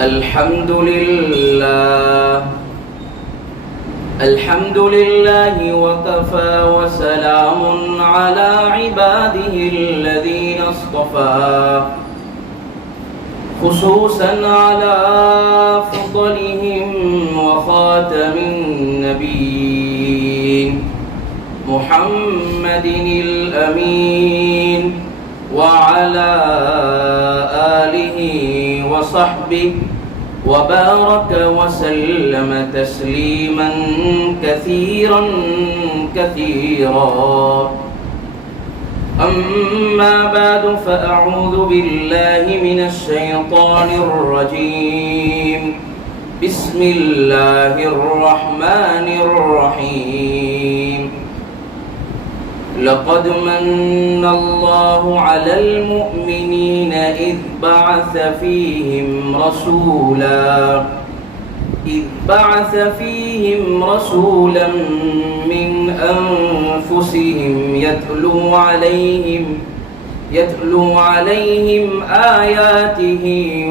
الحمد لله وكفى وسلام على عباده الذين اصطفى خصوصا على أفضلهم وخاتم النبيين محمد الأمين وعلى آله وصحبه وبارك وسلم تسليما كثيرا كثيرا. أما بعد فأعوذ بالله من الشيطان الرجيم. بسم الله الرحمن الرحيم. لقد من الله على المؤمنين إذ بعث فيهم رسولا من أنفسهم يتلو عليهم آياته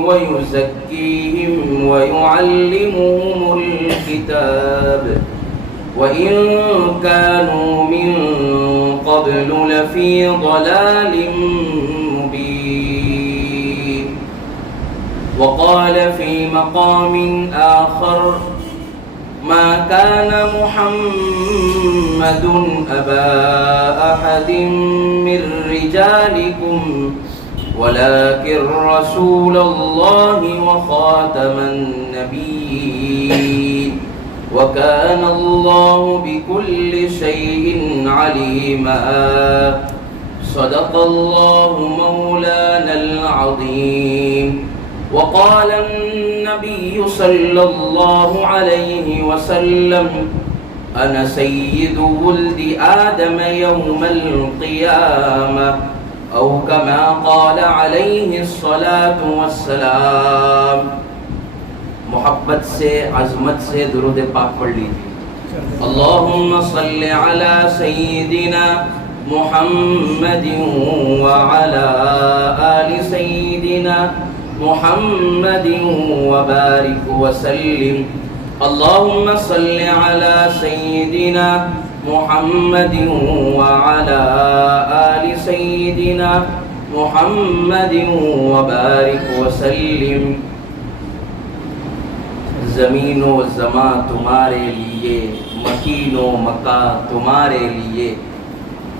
ويزكيهم ويعلمهم الكتاب وإن كانوا من قبل لفي ضلال مبين. وقال في مقام آخر: ما كان محمد أبا أحد من رجالكم ولكن رسول الله وخاتم النبيين وكان الله بكل شيء عليما. صدق الله مولانا العظيم. وقال النبي صلى الله عليه وسلم: أنا سيد ولد آدم يوم القيامة، أو كما قال عليه الصلاة والسلام. محبت سے عظمت سے درود پاک پڑھ لیجیے. اللہم صل علی سیدنا محمد وعلی آل سیدنا محمد وبارک وسلم. اللہم صل علی سیدنا محمد وعلی آل سیدنا محمد وبارک وسلم. زمین و زمان تمہارے لیے، مکین و مکاں تمہارے لیے،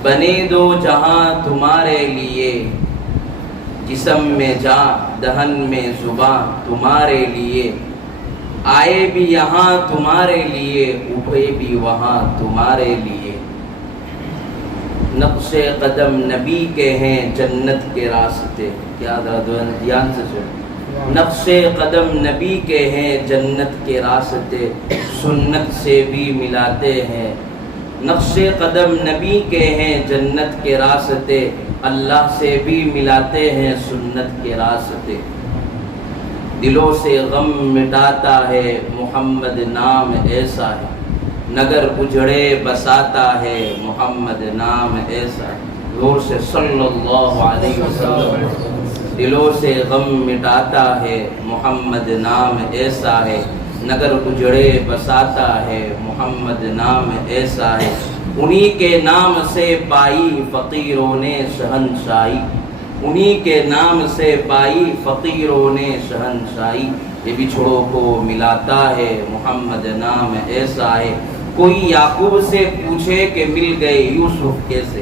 بنے دو جہاں تمہارے لیے، جسم میں جاں دہن میں زباں تمہارے لیے، آئے بھی یہاں تمہارے لیے، اٹھے بھی وہاں تمہارے لیے. نقش قدم نبی کے ہیں جنت کے راستے. کیا دھیان سے سن. نقش قدم نبی کے ہیں جنت کے راستے، سنت سے بھی ملاتے ہیں. نقش قدم نبی کے ہیں جنت کے راستے، اللہ سے بھی ملاتے ہیں سنت کے راستے. دلوں سے غم مٹاتا ہے محمد نام ایسا ہے، نگر اجڑے بساتا ہے محمد نام ایسا ہے. زور سے صلی اللہ علیہ وسلم. دلوں سے غم مٹاتا ہے محمد نام ایسا ہے، نگر اجڑے بساتا ہے محمد نام ایسا ہے. انہی کے نام سے پائی فقیروں نے شہنشاہی، انہی کے نام سے پائی فقیروں نے شہنشاہی. یہ بچھڑوں کو ملاتا ہے محمد نام ایسا ہے. کوئی یعقوب سے پوچھے کہ مل گئے یوسف کیسے،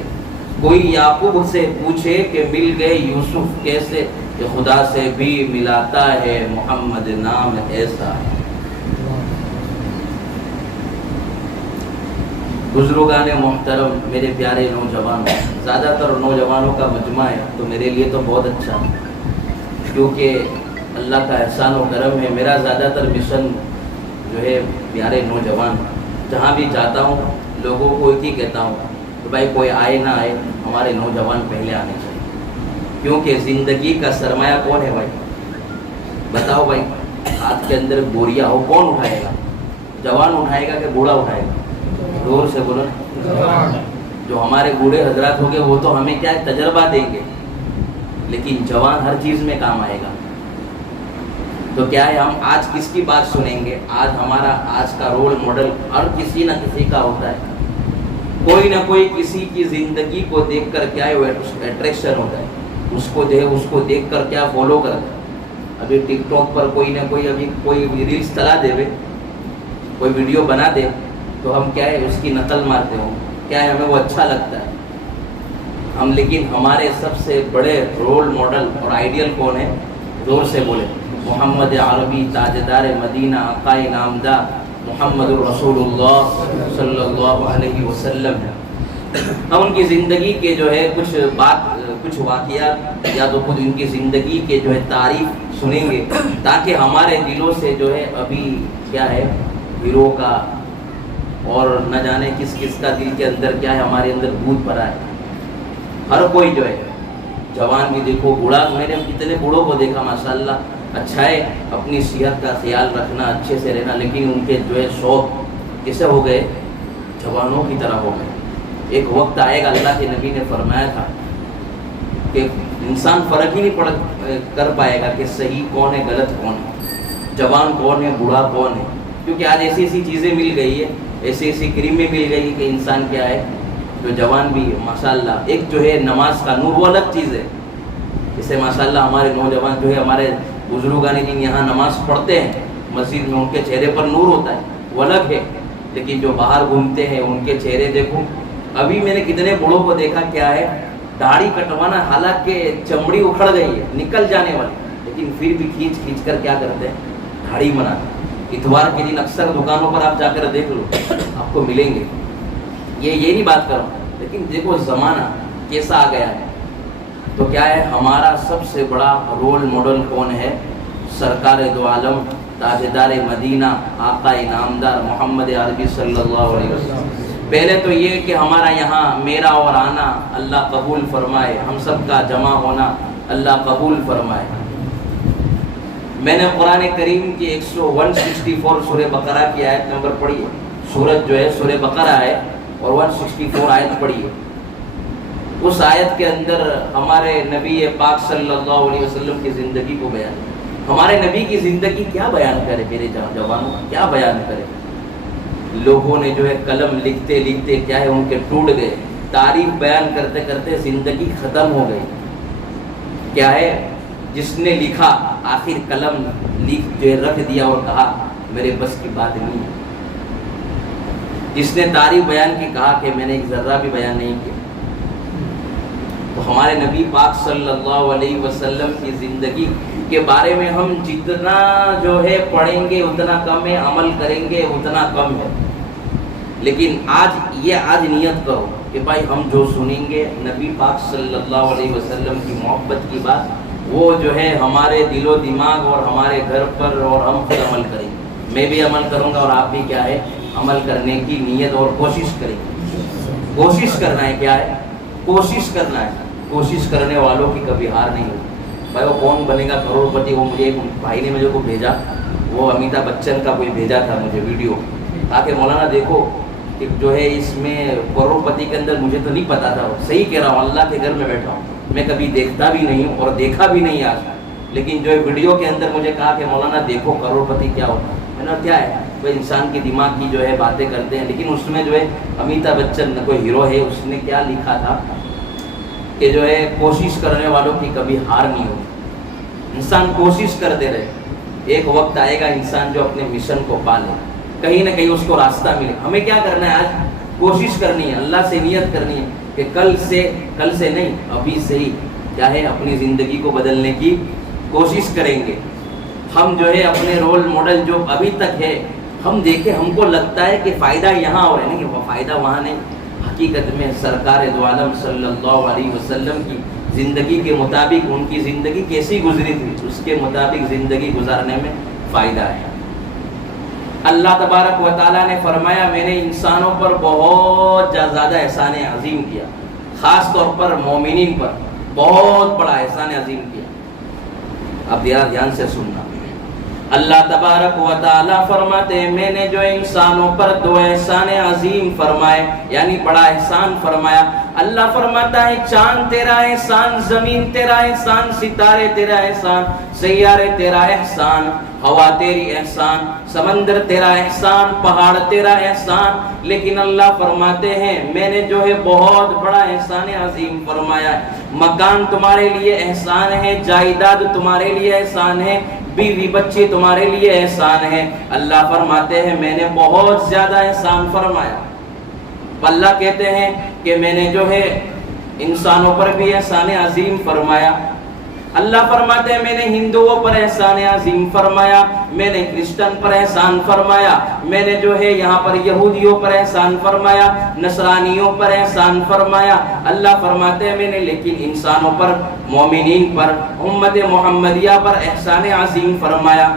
کوئی یعقوب سے پوچھے کہ مل گئے یوسف کیسے، کہ خدا سے بھی ملاتا ہے محمد نام ایسا ہے. بزرگان محترم، میرے پیارے نوجوان، زیادہ تر نوجوانوں کا مجمع ہے تو میرے لیے تو بہت اچھا ہے، کیونکہ اللہ کا احسان و کرم ہے. میرا زیادہ تر مشن جو ہے پیارے نوجوان. جہاں بھی جاتا ہوں لوگوں کو ایک ہی کہتا ہوں کہ بھائی کوئی آئے نہ آئے ہمارے نوجوان پہلے آنے چاہیے، کیونکہ زندگی کا سرمایہ کون ہے بھائی؟ بتاؤ بھائی. ہاتھ کے اندر بوریا ہو کون اٹھائے گا؟ جوان اٹھائے گا کہ بوڑھا اٹھائے گا؟ زور سے بولو نا. جو ہمارے بوڑھے حضرات ہوں گے وہ تو ہمیں کیا تجربہ دیں گے، لیکن جوان ہر چیز میں کام آئے گا. تو کیا ہے ہم آج کس کی بات سنیں گے؟ آج ہمارا آج کا رول ماڈل ہر کسی نہ کسی کا ہوتا ہے، کوئی نہ کوئی کسی کی زندگی کو دیکھ کر کیا ہے اٹریکشن ہوتا ہے، اس کو دیکھ کر کیا فالو کرتا ہے۔ ابھی ٹک ٹاک پر کوئی نہ کوئی ابھی کوئی ریلس چلا دے، کوئی ویڈیو بنا دے تو ہم کیا ہے اس کی نقل مارتے ہوں، کیا ہے ہمیں وہ اچھا لگتا ہے ہم، لیکن ہمارے سب سے بڑے رول ماڈل اور آئیڈیل کون ہے؟ زور سے بولے، محمد عربی تاجدار مدینہ آقا نامدار محمد رسول اللہ صلی اللہ علیہ وسلم ہے۔ ہم ان کی زندگی کے جو ہے کچھ واقعات یا تو خود ان کی زندگی کے جو ہے تعریف سنیں گے، تاکہ ہمارے دلوں سے جو ہے ابھی کیا ہے ہیرو کا اور نہ جانے کس کس کا دل کے اندر کیا ہے ہمارے اندر بھوت بھرا ہے۔ ہر کوئی جو ہے جوان بھی دیکھو، بوڑھا، میں نے کتنے بوڑھوں کو دیکھا ماشاءاللہ، اچھا ہے اپنی صحت کا خیال رکھنا، اچھے سے رہنا، لیکن ان کے جو ہے شوق کیسے ہو گئے؟ جوانوں کی طرح ہو گئے۔ ایک وقت آئے گا، اللہ کے نبی نے فرمایا تھا کہ انسان فرق ہی نہیں کر پائے گا کہ صحیح کون ہے غلط کون ہے، جوان کون ہے بوڑھا کون ہے، کیونکہ آج ایسی ایسی چیزیں مل گئی ہے، ایسی ایسی کریمیں مل گئی کہ انسان کیا ہے جو جوان بھی ماشاءاللہ، ایک جو ہے نماز کا نور وہ الگ چیز ہے، جسے ماشاءاللہ ہمارے نوجوان جو ہے ہمارے بزرگان دین یہاں نماز پڑھتے ہیں مسجد میں، ان کے چہرے پر نور ہوتا ہے وہ الگ ہے، لیکن جو باہر گھومتے ہیں ان کے چہرے دیکھو، ابھی میں نے کتنے بوڑھوں کو دیکھا کیا ہے داڑھی کٹوانا، حالانکہ چمڑی اکھڑ گئی ہے نکل جانے والی، لیکن پھر بھی کھینچ کر کیا کرتے ہیں داڑھی بناتے۔ اتوار کے دن اکثر دکانوں پر آپ جا کر دیکھ لو آپ کو ملیں گے، یہ نہیں بات کروں، لیکن دیکھو زمانہ کیسا آ گیا ہے۔ تو کیا ہے ہمارا سب سے بڑا رول ماڈل کون ہے؟ سرکار دو عالم تاجدار مدینہ آقا نامدار محمد عربی صلی اللہ علیہ وسلم۔ پہلے تو یہ کہ ہمارا یہاں میرا اور آنا اللہ قبول فرمائے، ہم سب کا جمع ہونا اللہ قبول فرمائے۔ میں نے قرآن کریم کی 164 سورہ بقرہ کی آیت نمبر پڑھی ہے، سورت جو ہے سورہ بقرہ ہے اور 164 آیت پڑھی ہے۔ اس آیت کے اندر ہمارے نبی پاک صلی اللہ علیہ وسلم کی زندگی کو بیان، ہمارے نبی کی زندگی کیا بیان کرے میرے جوانوں، کیا بیان کرے؟ لوگوں نے جو ہے قلم لکھتے لکھتے کیا ہے ان کے ٹوٹ گئے، تعریف بیان کرتے کرتے زندگی ختم ہو گئی۔ کیا ہے جس نے لکھا آخر قلم لکھ جو ہے رکھ دیا اور کہا میرے بس کی بات نہیں ہے، جس نے تعریف بیان کی کہا کہ میں نے ایک ذرہ بھی بیان نہیں کیا۔ تو ہمارے نبی پاک صلی اللہ علیہ وسلم کی زندگی کے بارے میں ہم جتنا جو ہے پڑھیں گے اتنا کم ہے، عمل کریں گے اتنا کم ہے، لیکن آج نیت کرو کہ بھائی ہم جو سنیں گے نبی پاک صلی اللہ علیہ وسلم کی محبت کی بات، وہ جو ہے ہمارے دل و دماغ اور ہمارے گھر پر اور ہم خود عمل کریں گے۔ میں بھی عمل کروں گا اور آپ بھی کیا ہے عمل کرنے کی نیت اور کوشش کریں گے۔ کوشش کرنا ہے، کیا ہے کوشش کرنا ہے، کوشش کرنے والوں کی کبھی ہار نہیں ہوتی۔ بھائی وہ کون بنے گا کروڑ پتی، وہ مجھے ایک بھائی نے مجھے کو بھیجا، وہ امیتابھ بچن کا کوئی بھیجا تھا مجھے ویڈیو، تاکہ مولانا دیکھو کہ جو ہے اس میں کروڑ پتی کے اندر مجھے تو نہیں پتا تھا، صحیح کہہ رہا ہوں، اللہ کے گھر میں بیٹھا ہوں، میں کبھی دیکھتا بھی نہیں ہوں اور دیکھا بھی نہیں آج، لیکن جو ہے ویڈیو کے اندر مجھے کہا کہ مولانا دیکھو کروڑ پتی کیا ہوتا ہے۔ میں نے کیا ہے وہ انسان کے دماغ کی جو ہے باتیں کرتے ہیں، لیکن اس میں جو ہے امیتابھ بچن کوئی ہیرو ہے، اس نے کیا لکھا تھا کہ جو ہے کوشش کرنے والوں کی کبھی ہار نہیں ہوتی، انسان کوشش کرتے رہے، ایک وقت آئے گا انسان جو اپنے مشن کو پالے، کہیں نہ کہیں اس کو راستہ ملے۔ ہمیں کیا کرنا ہے آج؟ کوشش کرنی ہے، اللہ سے نیت کرنی ہے کہ کل سے نہیں ابھی سے ہی کیا ہے اپنی زندگی کو بدلنے کی کوشش کریں گے۔ ہم جو ہے اپنے رول ماڈل جو ابھی تک ہے ہم دیکھیں، ہم کو لگتا ہے کہ فائدہ یہاں ہو رہا ہے، نہیں فائدہ وہاں نہیں، حقیقت میں سرکار دو عالم صلی اللہ علیہ وسلم کی زندگی کے مطابق ان کی زندگی کیسی گزری تھی، اس کے مطابق زندگی گزارنے میں فائدہ ہے۔ اللہ تبارک و تعالیٰ نے فرمایا میں نے انسانوں پر بہت زیادہ احسان عظیم کیا، خاص طور پر مومنین پر بہت بڑا احسان عظیم کیا۔ اب دھیان سے سننا، اللہ تبارک و تعالیٰ فرماتے ہیں میں نے جو انسانوں پر دو احسان عظیم فرمائے، یعنی بڑا احسان فرمایا، اللہ فرماتا ہے چاند تیرا احسان، زمین تیرا احسان، ستارے تیرا احسان، سیارے تیرا احسان، ہوا تیری احسان، سمندر تیرا احسان، پہاڑ تیرا احسان. لیکن اللہ فرماتے ہیں میں نے جو ہے بہت بڑا احسان عظیم فرمایا ہے. مکان تمہارے لیے احسان ہے، جائیداد تمہارے لیے احسان ہے، بیوی بچی تمہارے لیے احسان ہے. اللہ فرماتے ہیں میں نے بہت زیادہ احسان فرمایا. اللہ کہتے ہیں کہ میں نے جو ہے انسانوں پر بھی احسان عظیم فرمایا. اللہ فرماتے ہیں میں نے ہندوؤں پر احسان عظیم فرمایا، میں نے کرسچن پر احسان فرمایا، میں نے جو ہے یہاں پر یہودیوں پر احسان فرمایا، نصرانیوں پر احسان فرمایا. اللہ فرماتے ہیں میں نے لیکن انسانوں پر، مومنین پر، امت محمدیہ پر احسان عظیم فرمایا.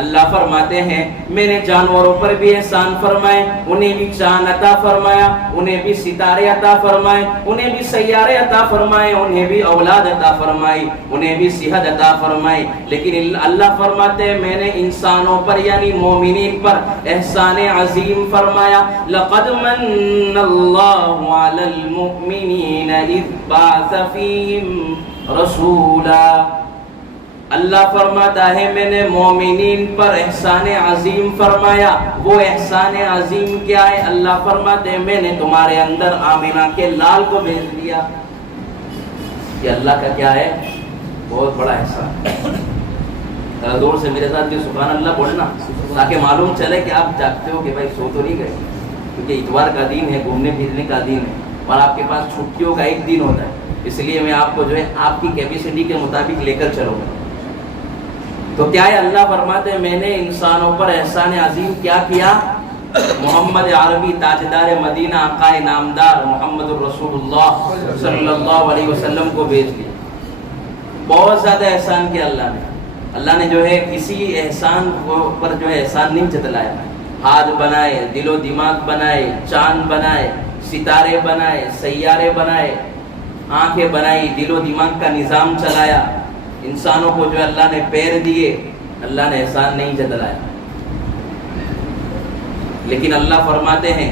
اللہ فرماتے ہیں میں نے جانوروں پر بھی احسان فرمائے، انہیں بھی چاند عطا فرمایا، انہیں بھی ستارے عطا فرمائے، انہیں بھی سیارے عطا فرمائے، انہیں بھی اولاد عطا فرمائی، انہیں بھی صحت عطا فرمائی. لیکن اللہ فرماتے ہیں میں نے انسانوں پر یعنی مومنین پر احسان عظیم فرمایا. لقد من اللہ علی المؤمنین اذ بعث فیہم رسولا. اللہ فرماتا ہے میں نے مومنین پر احسان عظیم فرمایا. وہ احسان عظیم کیا ہے؟ اللہ فرماتے ہیں میں نے تمہارے اندر آمینہ کے لال کو بھیج دیا. یہ اللہ کا کیا ہے؟ بہت بڑا احسان. ذرا زور سے میرے ساتھ بھی سبحان اللہ بولنا تاکہ معلوم چلے کہ آپ جاگتے ہو کہ بھائی سو تو نہیں گئے، کیونکہ اتوار کا دن ہے، گھومنے پھرنے کا دن ہے اور آپ کے پاس چھٹیوں کا ایک دن ہوتا ہے. اس لیے میں آپ کو جو ہے آپ کی کیپیسٹی کے مطابق لے کر چلوں گا. تو کیا ہے؟ اللہ فرماتے ہیں میں نے انسانوں پر احسان عظیم کیا کیا؟ محمد عربی تاجدار مدینہ آقا نامدار محمد الرسول اللہ صلی اللہ علیہ وسلم کو بھیج دیا. بہت زیادہ احسان کیا اللہ نے جو ہے کسی احسان پر جو ہے احسان نہیں جتلایا. ہاتھ بنائے، دل و دماغ بنائے، چاند بنائے، ستارے بنائے، سیارے بنائے، آنکھیں بنائی، دل و دماغ کا نظام چلایا. انسانوں کو جو اللہ نے پیر دیے، اللہ نے احسان نہیں جتلایا. لیکن اللہ فرماتے ہیں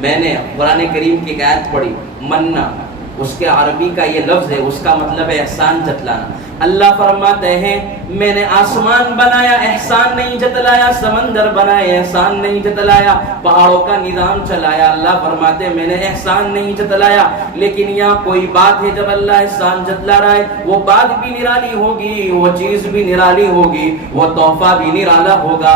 میں نے قرآن کریم کی ایک آیت پڑھی، مننا، اس کے عربی کا یہ لفظ ہے، اس کا مطلب ہے احسان جتلانا. اللہ فرماتے ہیں میں نے آسمان بنایا، احسان نہیں جتلایا، سمندر بنائے، احسان نہیں جتلایا، پہاڑوں کا نظام چلایا. اللہ فرماتے ہیں میں نے احسان نہیں جتلایا. لیکن یہاں کوئی بات ہے جب اللہ احسان جتلا رہا ہے وہ بات بھی نرالی ہوگی، وہ چیز بھی نرالی ہوگی، وہ تحفہ بھی نرالا ہوگا.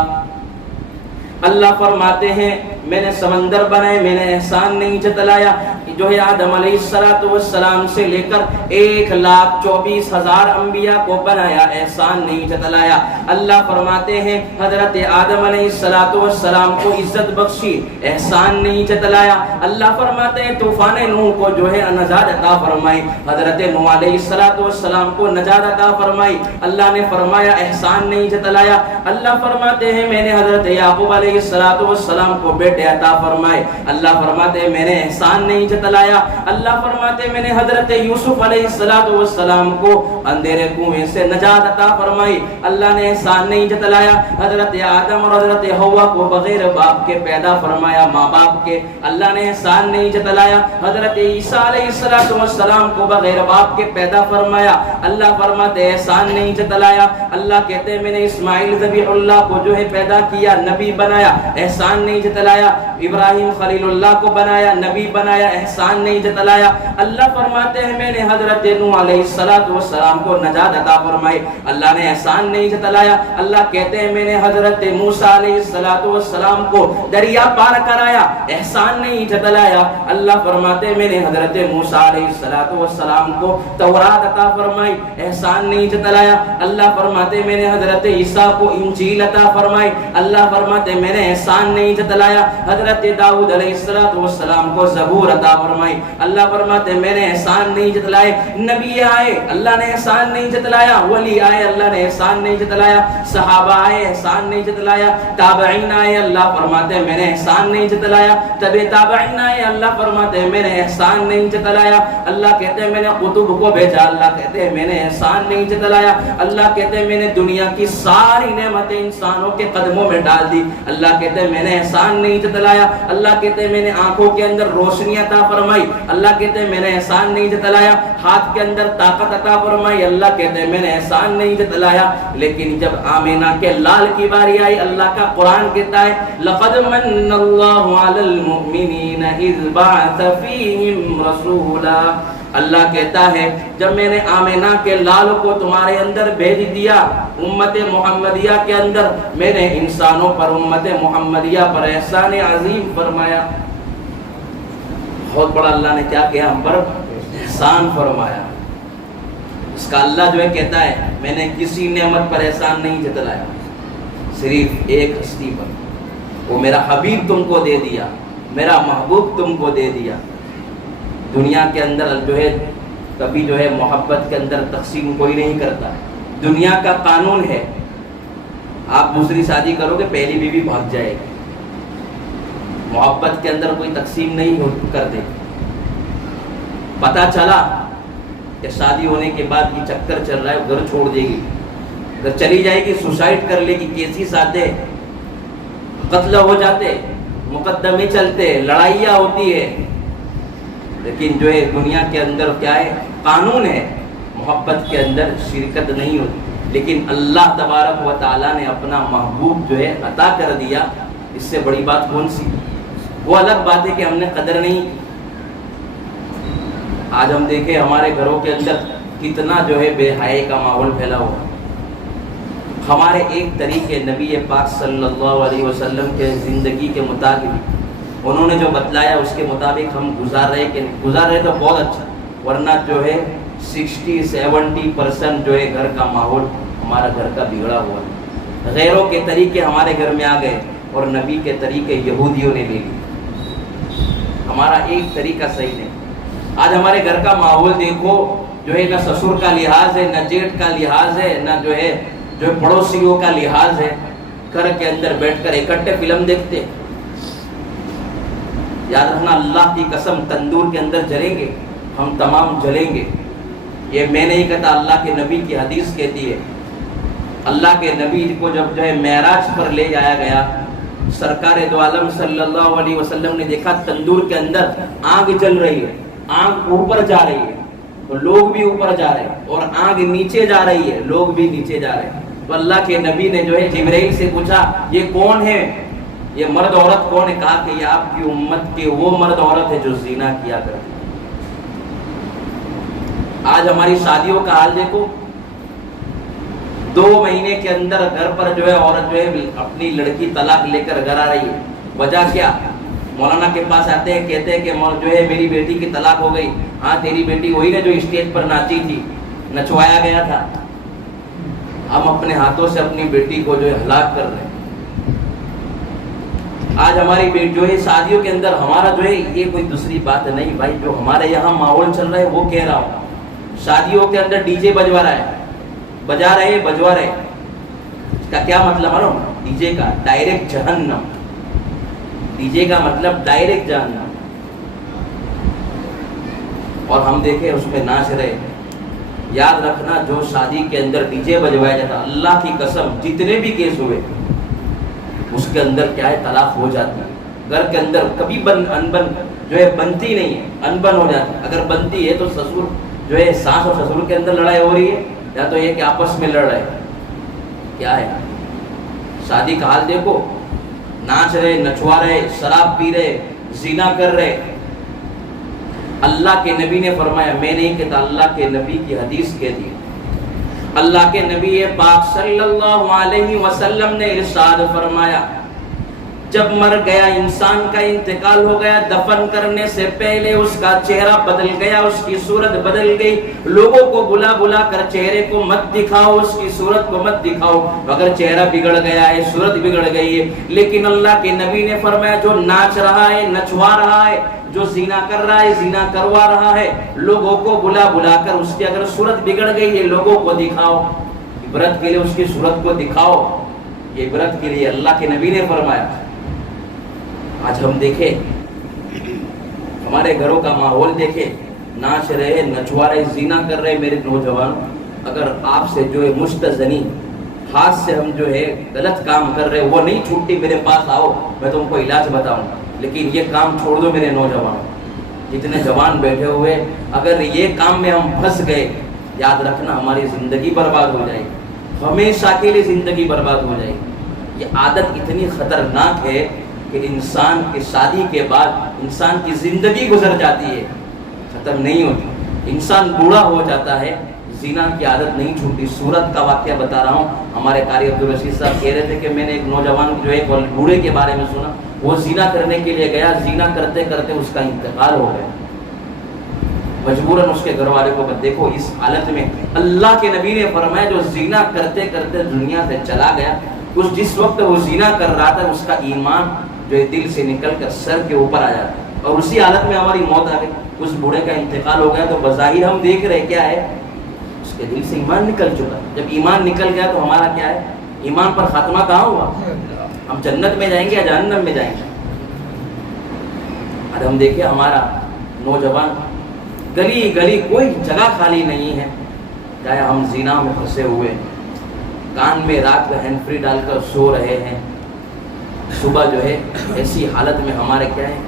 اللہ فرماتے ہیں میں نے سمندر بنائے، میں نے احسان نہیں جتلایا. جو ہے آدم علیہ السلام سے لے کر 1,24,000 انبیاء کو بنایا، احسان نہیں جتلایا. اللہ فرماتے ہیں حضرت آدم علیہ السلام کو عزت بخشی، احسان نہیں جتلایا. اللہ فرماتے ہیں طوفان نوح کو جو ہے نجات عطا فرمائی، حضرت نوح علیہ السلام کو نجات عطا فرمائی. اللہ نے فرمایا احسان نہیں جتلایا. اللہ فرماتے ہیں میں نے حضرت یعقوب علیہ السلام کو بیٹے عطا فرمائے. اللہ فرماتے ہیں میں نے احسان نہیں جتلایا. اللہ فرماتے ہیں میں نے حضرت یوسف علیہ السلام کو اندھیرے کنویں سے نجات عطا فرمائی. اللہ نے احسان نہیں جتلایا. حضرت آدم اور حضرت حوا کو بغیر باپ کے پیدا فرمایا، ماں باپ کے. اللہ نے احسان نہیں جتلایا. حضرت عیسیٰ علیہ السلام کو بغیر باپ کے پیدا فرمایا. اللہ فرماتے احسان نہیں جتلایا. اللہ کہتے ہیں میں نے اسماعیل ذبیح اللہ کو جو ہے پیدا کیا، نبی بنایا، احسان نہیں جتلایا. ابراہیم خلیل اللہ کو بنایا، نبی بنایا، احسان نہیں جتلایا. اللہ فرماتے ہیں میں نے حضرت نوح علیہ السلام کو نجات عطا فرمائی. اللہ نے احسان نہیں جتلایا. اللہ کہتے ہیں میں نے حضرت موسیٰ علیہ السلام کو دریا پار کرایا، احسان نہیں جتلایا. اللہ فرماتے ہیں میں نے حضرت موسیٰ علیہ السلام کو تورات عطا فرمائی، احسان نہیں جتلایا. اللہ فرماتے ہیں میں نے حضرت عیسیٰ کو انجیل عطا فرمائی. اللہ فرماتے ہیں میں نے احسان نہیں جتلایا. حضرت داؤد علیہ السلام کو زبور عطا فرمائی. اللہ فرماتے ہیں میں نے احسان نہیں جتلائے. نبی آئے، اللہ نے احسان نہیں جتلایا. ولی آئے، اللہ نے احسان نہیں جتلایا. صحابہ آئے، احسان نہیں جتلایا. تابعین آئے، اللہ فرماتے ہیں میں نے احسان نہیں جتلایا. تبع تابعین آئے، اللہ فرماتے ہیں میں نے احسان نہیں جتلایا. اللہ کہتے ہیں میں نے قطب کو بھیجا، اللہ کہتے ہیں میں نے احسان نہیں جتلایا. اللہ کہتے ہیں میں نے دنیا کی ساری نعمتیں انسانوں کے قدموں میں ڈال دی. اللہ کہتے ہیں میں نے احسان نہیں جتلایا. اللہ کہتے ہیں میں نے آنکھوں کے اندر روشنی عطا فرمائی, اللہ کہتے ہیں میں نے احسان نہیں جتلایا. ہاتھ کے اندر طاقت عطا فرمائی, اللہ کہتے ہیں میں نے احسان نہیں جتلایا. لیکن جب آمینہ کے لال کی باری آئی, اللہ کا قرآن کہتا ہے لقد من اللہ علی المؤمنین اذ بعث فیہم رسولا. اللہ کہتا ہے جب میں نے آمینہ کے لال کو تمہارے اندر بھیج دیا, امت محمدیہ کے اندر, میں نے انسانوں پر, امت محمدیہ پر احسان عظیم فرمایا. بہت بڑا اللہ نے کیا کیا, ہم پر احسان فرمایا. اس کا اللہ جو ہے کہتا ہے میں نے کسی نعمت پر احسان نہیں جتلایا, صرف ایک ہستی پر, وہ میرا حبیب تم کو دے دیا, میرا محبوب تم کو دے دیا. دنیا کے اندر جو ہے کبھی جو ہے محبت کے اندر تقسیم کوئی نہیں کرتا. دنیا کا قانون ہے آپ دوسری شادی کرو گے پہلی بیوی بھاگ جائے گی. محبت کے اندر کوئی تقسیم نہیں کر دے. پتا چلا کہ شادی ہونے کے بعد یہ چکر چل رہا ہے, گھر چھوڑ دے گی, گھر چلی جائے گی, سوسائڈ کر لے گی, کیسز آتے, قتل ہو جاتے, مقدمے چلتے, لڑائیاں ہوتی ہے. لیکن جو ہے دنیا کے اندر کیا ہے, قانون ہے, محبت کے اندر شرکت نہیں ہوتی. لیکن اللہ تبارک و تعالیٰ نے اپنا محبوب جو ہے عطا کر دیا, اس سے بڑی بات کون سی. وہ الگ بات ہے کہ ہم نے قدر نہیں. آج ہم دیکھیں ہمارے گھروں کے اندر کتنا جو ہے بے حیائی کا ماحول پھیلا ہوا. ہمارے ایک طریقے نبی پاک صلی اللہ علیہ وسلم کے زندگی کے مطابق انہوں نے جو بتلایا اس کے مطابق ہم گزار رہے کہ نہیں گزار رہے تو بہت اچھا, ورنہ جو ہے 60-70% جو ہے گھر کا ماحول ہمارا گھر کا بگڑا ہوا ہے. غیروں کے طریقے ہمارے گھر میں آ گئے اور نبی کے طریقے یہودیوں نے لے لیے. ہمارا ایک طریقہ صحیح نہیں. آج ہمارے گھر کا ماحول دیکھو جو ہے نہ سسر کا لحاظ ہے, نہ جیٹھ کا لحاظ ہے, نہ جو ہے پڑوسیوں کا لحاظ ہے. گھر کے اندر بیٹھ کر اکٹھے فلم دیکھتے. یاد رکھنا اللہ کی قسم تندور کے اندر جلیں گے, ہم تمام جلیں گے. یہ میں نہیں کہتا, اللہ کے نبی کی حدیث کہتی ہے. اللہ کے نبی کو جب جو ہے معراج پر لے جایا گیا, سرکار دو عالم صلی اللہ علیہ وسلم نے دیکھا تندور کے اندر آگ جل رہی ہے, آگ اوپر جا رہی ہے تو لوگ بھی اوپر جا رہے ہیں, اور آگ نیچے جا رہی ہے لوگ بھی نیچے جا رہے ہیں. تو اللہ کے نبی نے جو ہے جبرائیل سے پوچھا یہ کون ہے, یہ مرد عورت کون ہے؟ کہا کہ یہ آپ کی امت کے وہ مرد عورت ہے جو زنا کیا کرتے. آج ہماری شادیوں کا حال دیکھو, 2 مہینے کے اندر گھر پر جو ہے عورت جو ہے اپنی لڑکی طلاق لے کر گھر آ رہی ہے. وجہ کیا؟ مولانا کے پاس آتے ہیں, کہتے ہیں کہ جو ہے میری بیٹی کی طلاق ہو گئی. ہاں تیری بیٹی وہی نا جو اسٹیج پر ناچی تھی, نچوایا گیا تھا. ہم اپنے ہاتھوں سے اپنی بیٹی کو جو ہے ہلاک کر رہے ہیں. آج ہماری بیٹی جو ہے شادیوں کے اندر ہمارا جو ہے یہ کوئی دوسری بات نہیں بھائی, جو ہمارے یہاں ماحول چل رہا ہے وہ کہہ رہا ہوں. شادیوں کے اندر ڈی جے بجوا رہا ہے, بجا رہے بجوا رہے. اس کا کیا مطلب معلوم؟ ڈی جے کا ڈائریکٹ جہنم. ڈی جے کا مطلب ڈائریکٹ جہنم. اور ہم دیکھیں اس میں ناچ رہے. یاد رکھنا جو شادی کے اندر ڈی جے بجوایا جاتا, اللہ کی قسم جتنے بھی کیس ہوئے اس کے اندر کیا ہے طلاق ہو جاتی ہے. گھر کے اندر کبھی انبن جو ہے بنتی نہیں ہے, انبن ہو جاتی. اگر بنتی ہے تو سسر جو ہے ساس اور سسر کے اندر لڑائی ہو رہی ہے, یا تو یہ کہ آپس میں لڑ رہے. کیا ہے شادی کا حال دیکھو, ناچ رہے, نچوا رہے, شراب پی رہے, زنا کر رہے. اللہ کے نبی نے فرمایا, میں نہیں کہتا, اللہ کے نبی کی حدیث کہتی ہے. اللہ کے نبی پاک صلی اللہ علیہ وسلم نے ارشاد فرمایا, جب مر گیا انسان کا انتقال ہو گیا, دفن کرنے سے پہلے اس کا چہرہ بدل گیا, اس کی صورت بدل گئی. لوگوں کو بلا بلا کر چہرے کو مت دکھاؤ, اس کی صورت کو مت دکھاؤ. اگر چہرہ بگڑ گیا ہے, صورت بگڑ گئی ہے, لیکن اللہ کے نبی نے فرمایا جو ناچ رہا ہے, نچوا رہا ہے, جو زنا کر رہا ہے, زنا کروا رہا ہے, لوگوں کو بلا بلا کر اس کی اگر صورت بگڑ گئی ہے لوگوں کو دکھاؤ. عبرت کے لیے اس کی صورت کو دکھاؤ. یہ عبرت کے لیے اللہ کے نبی نے فرمایا. آج ہم دیکھیں ہمارے گھروں کا ماحول دیکھیں, ناچ رہے, نچوا رہے, زنا کر رہے. میرے نوجوان, اگر آپ سے جو ہے مستزنی ہاتھ سے ہم جو ہے غلط کام کر رہے, وہ نہیں چھوٹتی, میرے پاس آؤ, میں تم کو علاج بتاؤں. لیکن یہ کام چھوڑ دو میرے نوجوان. جتنے جوان بیٹھے ہوئے، اگر یہ کام میں ہم پھنس گئے، یاد رکھنا ہماری زندگی برباد ہو جائے گی، ہمیشہ کے لیے زندگی برباد ہو جائے گی۔ یہ عادت اتنی خطرناک ہے کہ انسان کی شادی کے بعد انسان کی زندگی گزر جاتی ہے، ختم نہیں ہوتی، انسان بوڑھا ہو جاتا ہے، زنا کی عادت نہیں چھوٹی۔ سورت کا واقعہ بتا رہا ہوں، ہمارے قاری عبدالرشید صاحب کہہ رہے تھے کہ میں نے ایک نوجوان جو ہے بوڑھے کے بارے میں سنا، وہ زنا کرنے کے لیے گیا، زنا کرتے کرتے اس کا انتقال ہو گیا، مجبوراً اس کے گھر والے کو۔ دیکھو اس حالت میں اللہ کے نبی نے فرمایا جو زنا کرتے کرتے دنیا سے چلا گیا، جس وقت وہ زنا کر رہا تھا اس کا ایمان جو ہے دل سے نکل کر سر کے اوپر آ جاتا، اور اسی حالت میں ہماری موت آ گئی، اس بوڑھے کا انتقال ہو گیا۔ تو بظاہر ہم دیکھ رہے کیا ہے، اس کے دل سے ایمان نکل چکا۔ جب ایمان نکل گیا تو ہمارا کیا ہے، ایمان پر خاتمہ کہاں ہوا؟ ہم جنت میں جائیں گے یا جہنم میں جائیں گے؟ اور ہم دیکھیں ہمارا نوجوان گلی گلی کوئی جگہ خالی نہیں ہے، چاہے ہم زنا میں پھنسے ہوئے، کان میں رات میں ہینڈ فری ڈال کر سو رہے ہیں، صبح جو ہے ایسی حالت میں ہمارے کیا ہے،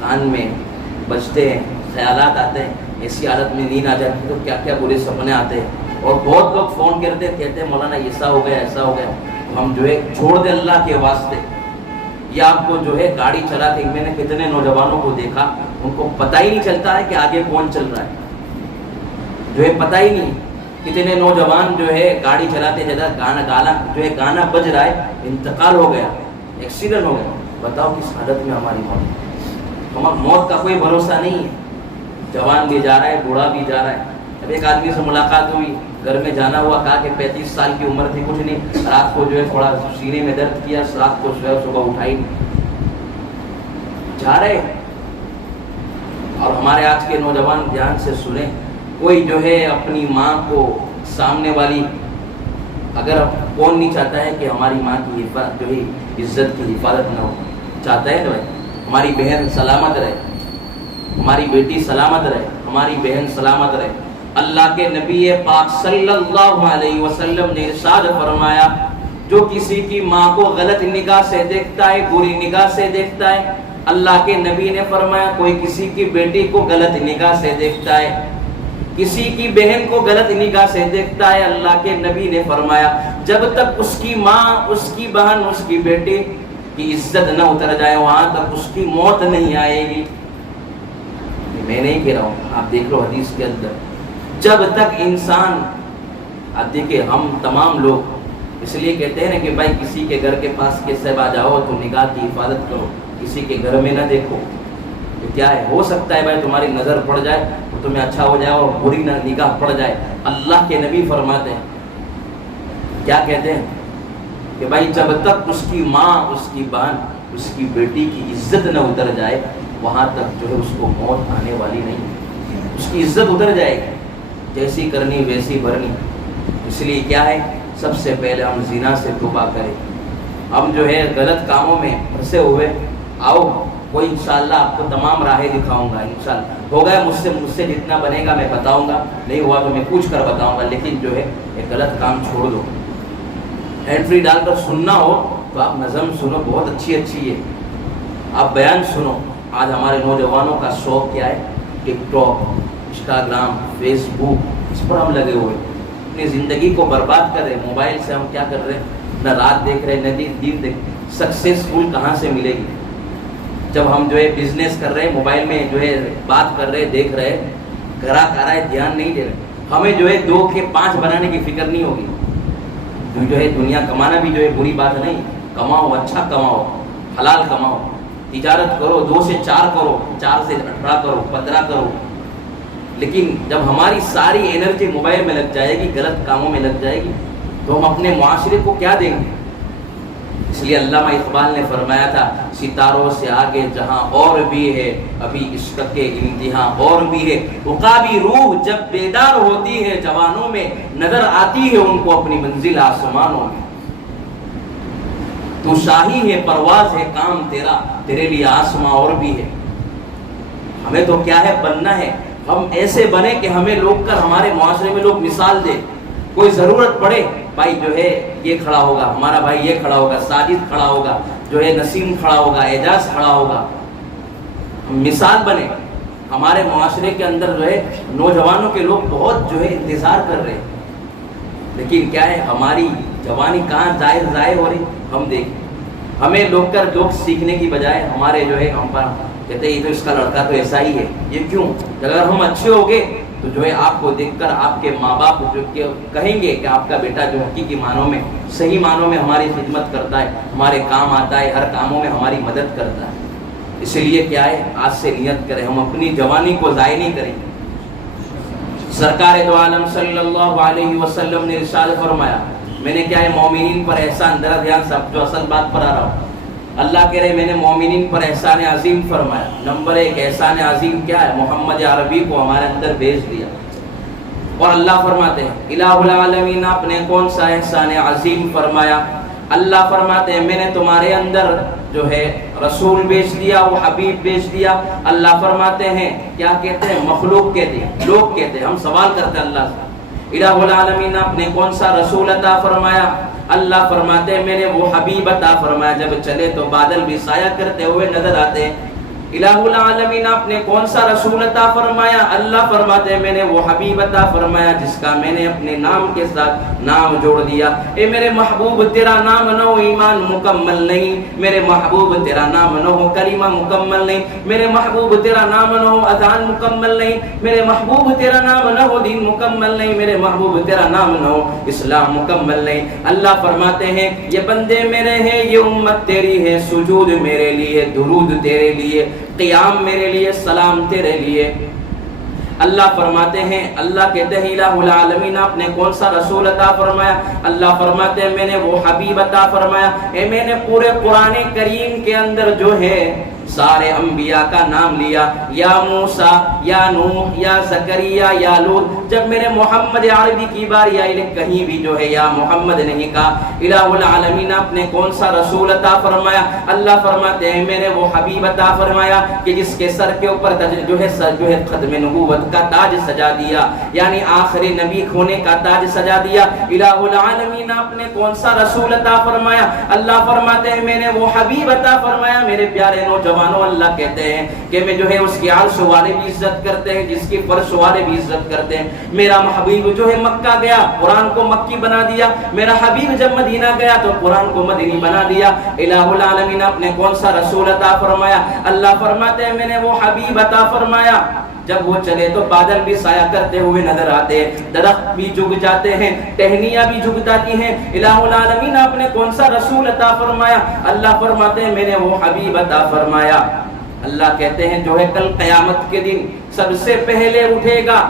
کان میں بجتے ہیں، خیالات آتے ہیں، ایسی حالت میں نیند آ جاتی ہے تو کیا کیا برے سپنے آتے ہیں، اور بہت لوگ فون کرتے کہتے ہیں مولانا ایسا ہو گیا ایسا ہو گیا۔ ہم جو ہے چھوڑ دیں اللہ کے واسطے۔ یہ آپ کو جو ہے گاڑی چلاتے، میں نے کتنے نوجوانوں کو دیکھا، ان کو پتہ ہی نہیں چلتا ہے کہ آگے کون چل رہا ہے، جو ہے پتہ ہی نہیں۔ کتنے نوجوان جو ہے گاڑی چلاتے گانا بج رہا ہے، انتقال ہو گیا، ایکسیڈنٹ ہو گیا۔ بتاؤ کس حالت میں ہماری موت کا کوئی بھروسہ نہیں ہے۔ جوان بھی جا رہا ہے، بوڑھا بھی جا رہا ہے۔ اب ایک آدمی سے ملاقات ہوئی، گھر میں جانا ہوا، کہا کہ 35 سال کی عمر تھی، کچھ نہیں، رات کو جو ہے تھوڑا سینے میں درد کیا، رات کو صبح اٹھائی جا رہے۔ اور ہمارے آج کے نوجوان دھیان سے سنیں، کوئی جو ہے اپنی ماں کو سامنے والی، اگر کون نہیں چاہتا ہے کہ ہماری ماں کی حفاظت جو ہے عزت کی حفاظت نہ ہو، چاہتا ہے نا بھائی، ہماری بہن سلامت رہے، ہماری بیٹی سلامت رہے، ہماری بہن سلامت رہے۔ اللہ کے نبی پاک صلی اللہ علیہ وسلم نے ارشاد فرمایا، جو کسی کی ماں کو غلط نگاہ سے دیکھتا ہے، بری نگاہ سے دیکھتا ہے، اللہ کے نبی نے فرمایا کوئی کسی کی بیٹی کو غلط نگاہ سے دیکھتا ہے، کسی کی بہن کو غلط نگاہ سے دیکھتا ہے، اللہ کے نبی نے فرمایا جب تک اس کی ماں، اس کی بہن، اس کی بیٹی کی عزت نہ اتر جائے، وہاں تک اس کی موت نہیں آئے گی۔ میں نہیں کہہ رہا ہوں، آپ دیکھ لو حدیث کے اندر، جب تک انسان، آپ دیکھیں ہم تمام لوگ اس لیے کہتے ہیں نا کہ بھائی کسی کے گھر کے پاس کے صاحب آ جاؤ تو نگاہ کی حفاظت کرو، کسی کے گھر میں نہ دیکھو۔ تو کیا ہے، ہو سکتا ہے بھائی تمہاری نظر پڑ جائے تو تمہیں اچھا ہو جائے اور بری نگاہ پڑ جائے۔ اللہ کے نبی فرماتے ہیں، کیا کہتے ہیں کہ بھائی جب تک اس کی ماں، اس کی بہن، اس کی بیٹی کی عزت نہ اتر جائے، وہاں تک جو ہے اس کو موت آنے والی نہیں، اس کی عزت اتر جائے گی، جیسی کرنی ویسی بھرنی۔ اس لیے کیا ہے، سب سے پہلے ہم زنا سے توبہ کریں، ہم جو ہے غلط کاموں میں پھنسے ہوئے، آؤ کوئی انشاءاللہ آپ کو تمام راہیں دکھاؤں گا، انشاءاللہ ہو گیا مجھ سے جتنا بنے گا میں بتاؤں گا، نہیں ہوا تو میں پوچھ کر بتاؤں گا، لیکن جو ہے یہ غلط کام چھوڑ دو۔ ہینڈ فری ڈال کر سننا ہو تو آپ نظم سنو، بہت اچھی ہے، آپ بیان سنو۔ آج ہمارے نوجوانوں کا شوق کیا ہے، ٹک ٹاک، انسٹاگرام، فیس بک، اس پر ہم لگے ہوئے، اپنی زندگی کو برباد کر رہے۔ موبائل سے ہم کیا کر رہے ہیں، نہ رات دیکھ رہے نہ دن دیکھ۔ سکسیسفل کہاں سے ملے گی جب ہم جو ہے بزنس کر رہے ہیں، موبائل میں جو ہے بات کر رہے، دیکھ رہے، گراہک آ رہا ہے، دھیان نہیں دے رہے، ہمیں جو ہے 2 کے 5 بنانے کی فکر نہیں ہوگی۔ جو ہے دنیا کمانا بھی جو ہے بری بات نہیں، کماؤ، اچھا کماؤ، حلال کماؤ، تجارت کرو، 2 سے 4 کرو، 4 سے 18 کرو، 15 کرو، لیکن جب ہماری ساری انرجی موبائل میں لگ جائے گی، غلط کاموں میں لگ جائے گی، تو ہم اپنے معاشرے کو کیا دیں گے؟ اس لیے علامہ اقبال نے فرمایا تھا، ستاروں سے آگے جہاں اور بھی ہے، ابھی عشق کے امتحاں اور بھی ہے، عقابی روح جب بیدار ہوتی ہے جوانوں میں، نظر آتی ہے ان کو اپنی منزل آسمانوں میں۔ تو شاہی ہے، پرواز ہے، کام تیرا، تیرے لیے آسماں اور بھی ہے۔ ہمیں تو کیا ہے، بننا ہے، ہم ایسے بنے کہ ہمیں لوگ کر، ہمارے معاشرے میں لوگ مثال دے، کوئی ضرورت پڑے، بھائی جو ہے یہ کھڑا ہوگا، ہمارا بھائی یہ کھڑا ہوگا، ساجد کھڑا ہوگا، جو ہے نسیم کھڑا ہوگا، اعجاز کھڑا ہوگا، ہم مثال بنے، ہمارے معاشرے کے اندر جو ہے نوجوانوں کے لوگ بہت جو ہے انتظار کر رہے ہیں، لیکن کیا ہے ہماری جوانی کہاں ضائع ہو رہی. ہم دیکھیں ہمیں لوگ سیکھنے کی بجائے ہمارے جو ہے ہم پر کہتے ہیں یہ تو اس کا لڑکا تو ایسا ہی ہے. یہ کیوں؟ اگر ہم اچھے ہو گے تو جو ہے آپ کو دیکھ کر آپ کے ماں باپ جو کہیں گے کہ آپ کا بیٹا جو حقیقی معنوں میں صحیح معنوں میں ہماری خدمت کرتا ہے، ہمارے کام آتا ہے، ہر کاموں میں ہماری مدد کرتا ہے. اسی لیے کیا ہے آج سے نیت کریں ہم اپنی جوانی کو ضائع نہیں کریں. سرکار دو عالم صلی اللہ علیہ وسلم نے ارشاد فرمایا، میں نے کیا ہے مومنین پر احسان، ذرا دھیان سے جو اصل بات پر آ رہا ہوں. اللہ کہہ رہے میں نے مومنین پر احسان عظیم فرمایا. نمبر 1 احسان عظیم کیا ہے؟ محمد عربی کو ہمارے اندر بھیج دیا. اور اللہ فرماتے ہیں الہ العالمین آپ نے کون سا احسان عظیم فرمایا؟ اللہ فرماتے ہیں میں نے تمہارے اندر جو ہے رسول بھیج دیا، وہ حبیب بھیج دیا. اللہ فرماتے ہیں کیا کہتے ہیں؟ مخلوق کہتے ہیں، لوگ کہتے ہیں، ہم سوال کرتے ہیں اللہ سے الہ العالمین آپ نے کون سا رسول عطا فرمایا؟ اللہ فرماتے ہیں میں نے وہ حبیب عطا فرمایا، جب چلے تو بادل بھی سایہ کرتے ہوئے نظر آتے ہیں. الہ العالمین آپ نے کون سا رسول عطا فرمایا؟ اللہ فرماتے ہیں میں نے وہ حبیب عطا فرمایا جس کا میں نے اپنے نام کے ساتھ نام جوڑ دیا. اے میرے محبوب تیرا نام نہ ہو ایمان مکمل نہیں، میرے محبوب تیرا نام نہ ہو کلمہ مکمل نہیں، میرے محبوب تیرا نام نہ ہو اذان مکمل نہیں، میرے محبوب تیرا نام نہ ہو دین مکمل نہیں، میرے محبوب تیرا نام نہ ہو اسلام مکمل نہیں. اللہ فرماتے ہیں یہ بندے میرے ہیں، یہ امت تیری ہے، سجود میرے لیے، درود تیرے لیے، قیام میرے لیے، سلام تیرے لیے. اللہ فرماتے ہیں اللہ کہتے ہیں الہ العالمین آپ نے کون سا رسول عطا فرمایا؟ اللہ فرماتے ہیں میں نے وہ حبیب عطا فرمایا. اے میں نے پورے قرآن کریم کے اندر جو ہے سارے انبیاء کا نام لیا، یا موسیٰ، یا نوح، یا زکریا، یا لوط. جب میرے محمد عربی کی باری آئی کہیں بھی جو ہے یا محمد نہیں کہا. الہ العالمین آپ نے کون سا رسول عطا فرمایا؟ اللہ فرماتے ہیں میں نے وہ حبیب عطا فرمایا کہ جس کے سر کے اوپر جو ہے ختم نبوت کا تاج سجا دیا، یعنی آخری نبی ہونے کا تاج سجا دیا. الہ العالمین آپ نے کون سا رسول عطا فرمایا؟ اللہ فرماتے ہیں میں نے وہ حبیب عطا فرمایا. میرے پیارے نوجوانوں اللہ کہتے ہیں کہ میں جو ہے اس کی عرش والے بھی عزت کرتے ہیں، جس کی فرش والے بھی عزت کرتے ہیں. میرا حبیب جو ہے مکہ گیا، قرآن کو مکی بنا دیا. میرا حبیب جب مدینہ گیا تو قرآن کو مدینی بنا دیا. الہ العالمین آپ نے کون سا رسول عطا فرمایا؟ اللہ فرماتے ہیں میں نے وہ حبیب عطا فرمایا. جب وہ چلے تو بادل بھی سایہ کرتے ہوئے نظر آتے ہیں، درخت بھی جھک جاتے ہیں، ٹہنیاں بھی جھک جاتی ہیں. الہ العالمین آپ نے کون سا رسول عطا فرمایا؟ اللہ فرماتے ہیں میں نے وہ حبیب عطا فرمایا. اللہ کہتے ہیں جو ہے کل قیامت کے دن سب سے پہلے اٹھے گا،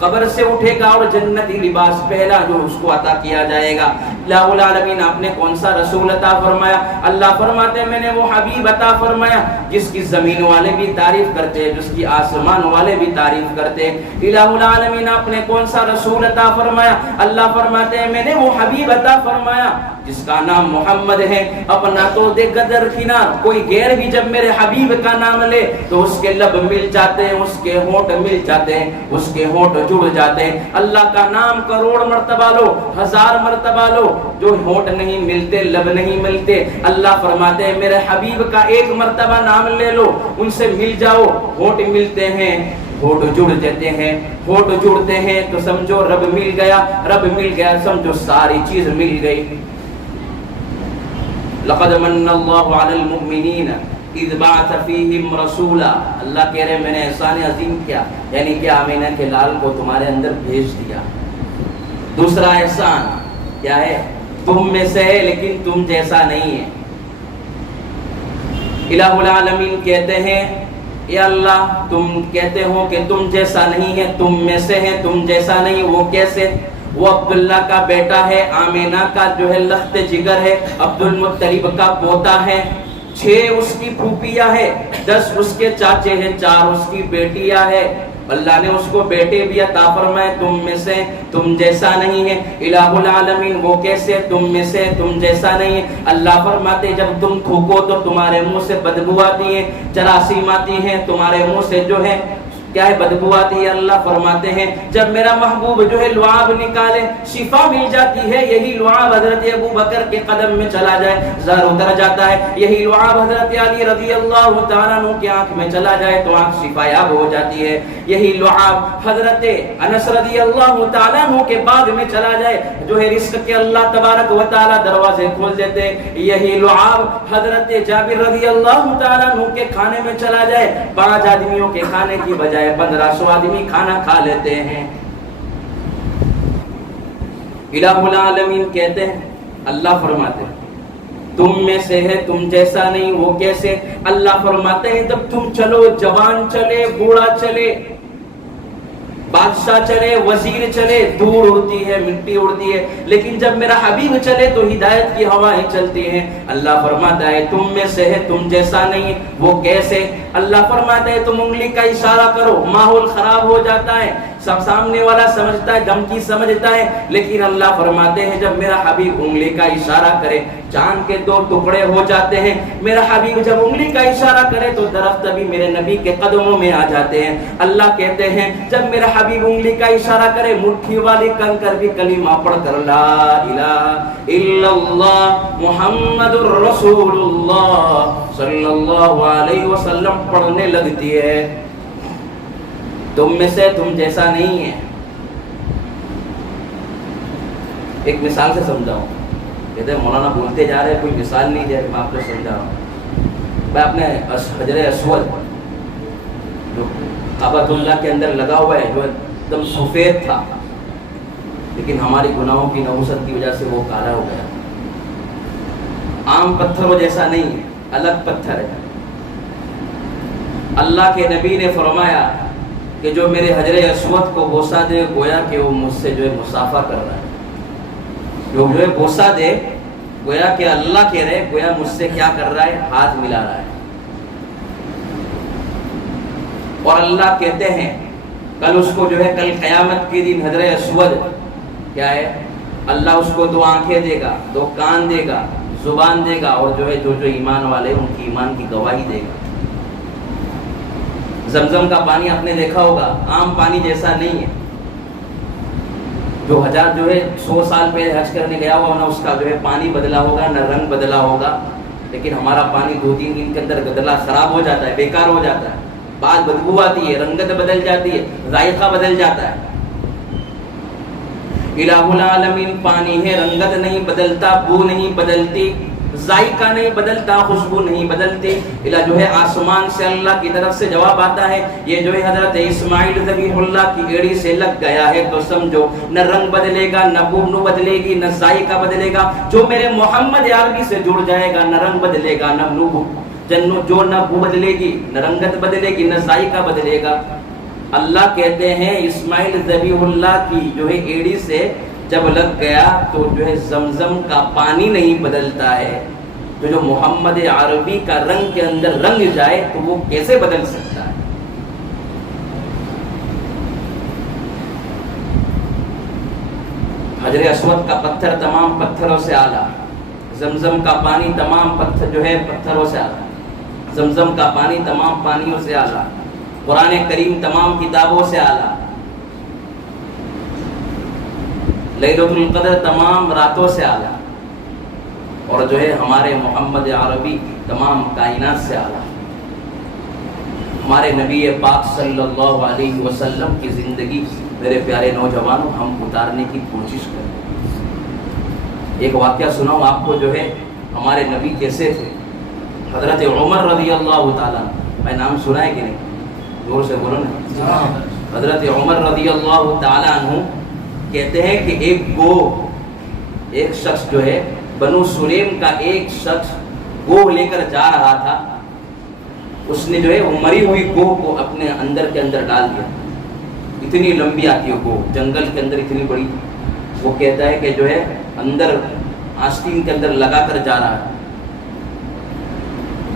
قبر سے اٹھے گا اور جنتی لباس پہلا جو اس کو عطا کیا جائے گا. الہ العالمین آپ نے کون سا رسول عطا فرمایا؟ اللہ فرماتے ہیں میں نے وہ حبیب عطا فرمایا جس کی زمین والے بھی تعریف کرتے ہیں، جس کی آسمان والے بھی تعریف کرتے ہیں. الہ العالمین آپ نے کون سا رسول عطا فرمایا؟ اللہ فرماتے ہیں میں نے وہ حبیب عطا فرمایا جس کا نام محمد ہے. اپنا تو دے قدر کنار، کوئی غیر بھی جب میرے حبیب کا نام لے تو اس کے لب مل جاتے ہیں، اس کے ہونٹ مل جاتے ہیں، اس کے ہونٹ جڑ جاتے ہیں. اللہ کا نام کروڑ مرتبہ لو، 1000 مرتبہ لو، جو ہونٹ نہیں ملتے، لب نہیں ملتے. اللہ فرماتے ہیں میرے حبیب کا 1 مرتبہ نام لے لو، ان سے مل جاؤ، ہونٹ ملتے ہیں، ہونٹ جڑ جاتے ہیں. ہونٹ جڑتے ہیں تو سمجھو رب مل گیا، رب مل گیا سمجھو ساری چیز مل گئی. لقد من اللہ علی المؤمنین اذ بعث فیہم رسولا. اللہ کہہ رہے میں نے احسان عظیم کیا، یعنی کہ آمینہ کے لال کو تمہارے اندر بھیج دیا. دوسرا احسان کیا ہے؟ تم میں سے ہے لیکن تم جیسا نہیں ہے. الہ العالمین کہتے ہیں اے اللہ تم کہتے ہو کہ تم جیسا نہیں ہے، تم میں سے ہے، تم جیسا نہیں. وہ کیسے؟ وہ عبداللہ کا بیٹا ہے، آمینہ کا جو ہے لخت جگر ہے، عبد المطلب کا پوتا ہے، 6 اس کی پھوپھیاں ہے، 10 اس کے چاچے ہیں، 4 اس کی بیٹیاں ہے. اللہ نے اس کو بیٹے بھی عطا فرمائے. تم میں سے تم جیسا نہیں ہے. الہ العالمین وہ کیسے؟ تم میں سے تم جیسا نہیں ہے. اللہ فرماتے جب تم تھوکو تو تمہارے منہ سے بدبو آتی ہے، جراثیم آتی ہیں، تمہارے منہ سے جو ہے کیا ہے بدبو آتی ہے؟ اللہ فرماتے ہیں جب میرا محبوب جو ہے لعاب نکالے شفا مل جاتی ہے، یہی لعاب حضرت ابو بکر کے قدم میں چلا جائے زہر اتر جاتا ہے، یہی لعاب حضرت علی رضی اللہ تعالیٰ عنہ کی آنکھ میں چلا جائے تو آنکھ شفا یاب ہو جاتی ہے، یہی لعاب حضرت انس رضی اللہ تعالیٰ عنہ کے باغ میں چلا جائے جو ہے رزق کے اللہ تبارک و تعالیٰ دروازے کھول دیتے، یہی لعاب حضرت جابر رضی اللہ تعالیٰ عنہ کے کھانے میں چلا جائے 5 آدمیوں کے کھانے کی بجائے 1500 آدمی کھانا کھا لیتے ہیں۔ الہ العالمین کہتے ہیں، اللہ فرماتے ہیں تم میں سے ہے تم جیسا نہیں، وہ کیسے؟ اللہ فرماتے ہیں جب تم چلو، جوان چلے، بوڑھا چلے، بادشاہ چلے، وزیر چلے، دور اڑتی ہے، مٹی اڑتی ہے، لیکن جب میرا حبیب چلے تو ہدایت کی ہوائیں چلتی ہیں۔ اللہ فرماتا ہے تم میں سے ہے تم جیسا نہیں، وہ کیسے؟ اللہ فرماتا ہے تم انگلی کا اشارہ کرو، ماحول خراب ہو جاتا ہے، سب سامنے والا سمجھتا ہے، دھمکی سمجھتا ہے، لیکن اللہ فرماتے ہیں جب میرا حبیب انگلی کا اشارہ کرے چاند کے 2 ٹکڑے ہو جاتے ہیں، میرا حبیب جب انگلی کا اشارہ کرے تو درخت بھی میرے نبی کے قدموں میں آ جاتے ہیں۔ اللہ کہتے ہیں جب میرا حبیب انگلی کا اشارہ کرے مٹھی والی کنکر بھی کلمہ پڑھ کر لا الہ الا اللہ محمد الرسول اللہ صلی اللہ علیہ وسلم پڑھنے لگتی ہے۔ تم میں سے تم جیسا نہیں ہے۔ ایک مثال سے سمجھاؤں، کہتے ہیں مولانا بولتے جا رہے کوئی مثال نہیں دے رہے، میں آپ کو سمجھا رہا ہوں۔ میں اپنے حجر اسود جو کعبۃ اللہ کے اندر لگا ہوا ہے، جو ایک دم سفید تھا، لیکن ہماری گناہوں کی نحوست کی وجہ سے وہ کالا ہو گیا۔ عام پتھروں جیسا نہیں ہے، الگ پتھر ہے۔ اللہ کے نبی نے فرمایا کہ جو میرے حجر اسود کو بوسہ دے گویا کہ وہ مجھ سے جو ہے مصافحہ کر رہا ہے، جو ہے بوسہ دے گویا کہ اللہ کہہ رہے گویا مجھ سے کیا کر رہا ہے، ہاتھ ملا رہا ہے۔ اور اللہ کہتے ہیں کل اس کو جو ہے کل قیامت کے دن حجر اسود کیا ہے، اللہ اس کو 2 آنکھیں دے گا، 2 کان دے گا، زبان دے گا، اور جو ہے جو ایمان والے ان کی ایمان کی گواہی دے گا۔ زمزم کا پانی آپ نے دیکھا ہوگا، عام پانی جیسا نہیں ہے۔ جو حجاج جو ہے 100 سال پہلے حج کرنے گیا ہوا نہ اس کا جو ہے پانی بدلا ہوگا، نہ رنگ بدلا ہوگا، لیکن ہمارا پانی 2-3 دن کے اندر گدلا خراب ہو جاتا ہے، بیکار ہو جاتا ہے، بعد بدبو آتی ہے، رنگت بدل جاتی ہے، ذائقہ بدل جاتا ہے۔ الہ العالمین پانی ہے، رنگت نہیں بدلتا، بو نہیں بدلتی، ذائقہ نہیں بدلتا، خوشبو نہیں بدلتی۔ الہ جو ہے آسمان سے اللہ کی طرف سے جواب آتا ہے، یہ جو ہے حضرت اسماعیل ذبیح اللہ کی ایڑی سے لگ گیا ہے تو سمجھو نہ رنگ بدلے گا، نہ بو بدلے گی، نہ ذائقہ بدلے گا۔ جو میرے محمد عربی سے جڑ جائے گا نہ رنگ بدلے گا، نہ جو نہ بو بدلے گی، نہ رنگت بدلے گی، نہ ذائقہ بدلے گا۔ اللہ کہتے ہیں اسماعیل ذبیح اللہ کی جو ہے ایڑی سے جب لگ گیا تو جو ہے زمزم کا پانی نہیں بدلتا ہے، تو جو محمد عربی کا رنگ کے اندر رنگ جائے تو وہ کیسے بدل سکتا ہے؟ حجر اسود کا پتھر تمام پتھروں سے اعلیٰ، زمزم کا پانی تمام پتھر جو ہے پتھروں سے اعلیٰ، زمزم کا پانی تمام پانیوں سے اعلیٰ، قرآن کریم تمام کتابوں سے اعلیٰ، لیلۃ القدر تمام راتوں سے اعلیٰ، اور جو ہے ہمارے محمد عربی تمام کائنات سے اعلیٰ۔ ہمارے نبی پاک صلی اللہ علیہ وسلم کی زندگی میرے پیارے نوجوانوں ہم اتارنے کی کوشش کریں۔ ایک واقعہ سناؤں آپ کو، جو ہے ہمارے نبی کیسے تھے۔ حضرت عمر رضی اللہ تعالیٰ، میں نام سنا ہے کہ نہیں؟ زور سے بولو نا۔ حضرت عمر رضی اللہ تعالیٰ عنہ کہتے ہیں کہ ایک شخص جو ہے بنو سلیم کا ایک شخص گوہ لے کر جا رہا تھا، اس نے جو ہے وہ مری ہوئی گوہ کو اپنے اندر کے اندر ڈال دیا۔ اتنی لمبی آتی ہے گوہ، جنگل کے اندر اتنی بڑی، وہ کہتا ہے کہ جو ہے اندر آستین کے اندر لگا کر جا رہا ہے،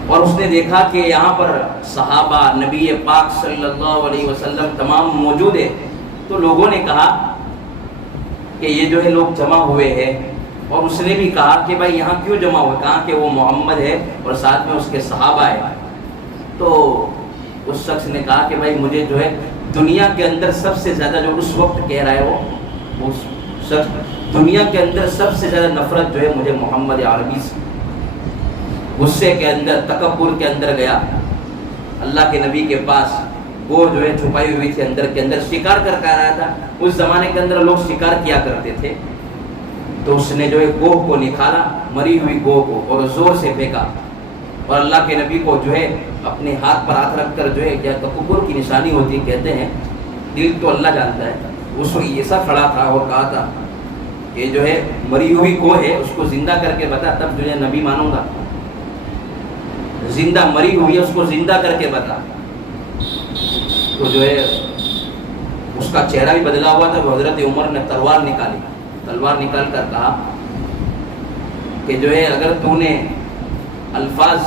اور اس نے دیکھا کہ یہاں پر صحابہ نبی پاک صلی اللہ علیہ وسلم تمام موجود ہیں، تو لوگوں نے کہا کہ یہ جو ہے لوگ جمع ہوئے ہیں، اور اس نے بھی کہا کہ بھائی یہاں کیوں جمع ہوئے، کہا کہ وہ محمد ہے اور ساتھ میں اس کے صحابہ ہیں۔ تو اس شخص نے کہا کہ بھائی مجھے جو ہے دنیا کے اندر سب سے زیادہ جو اس وقت کہہ رہا ہے وہ شخص دنیا کے اندر سب سے زیادہ نفرت جو ہے مجھے محمد عربی سے، غصے کے اندر تکبر کے اندر گیا اللہ کے نبی کے پاس، وہ جو ہے چھپائی ہوئی تھی اندر کے اندر، شکار کر کے آیا تھا۔ اس زمانے کے اندر لوگ شکار کیا کرتے تھے، تو اس نے جو ہے گوہ کو نکالا، مری ہوئی گوہ کو، اور زور سے پھینکا، اور اللہ کے نبی کو جو ہے اپنے ہاتھ پر ہاتھ رکھ کر جو ہے کیا تکبر کی نشانی ہوتی ہے، کہتے ہیں دل تو اللہ جانتا ہے، اس کو ایسا کھڑا تھا اور کہا تھا کہ جو ہے مری ہوئی گوہ ہے اس کو زندہ کر کے بتا، تب جو ہے نبی مانوں گا، زندہ مری ہوئی ہے اس کو زندہ کر کے بتا۔ تو جو ہے اس کا چہرہ بھی بدلا ہوا تھا، حضرت عمر نے تلوار نکالی، تلوار نکال کر کہا کہ جو ہے اگر تو نے الفاظ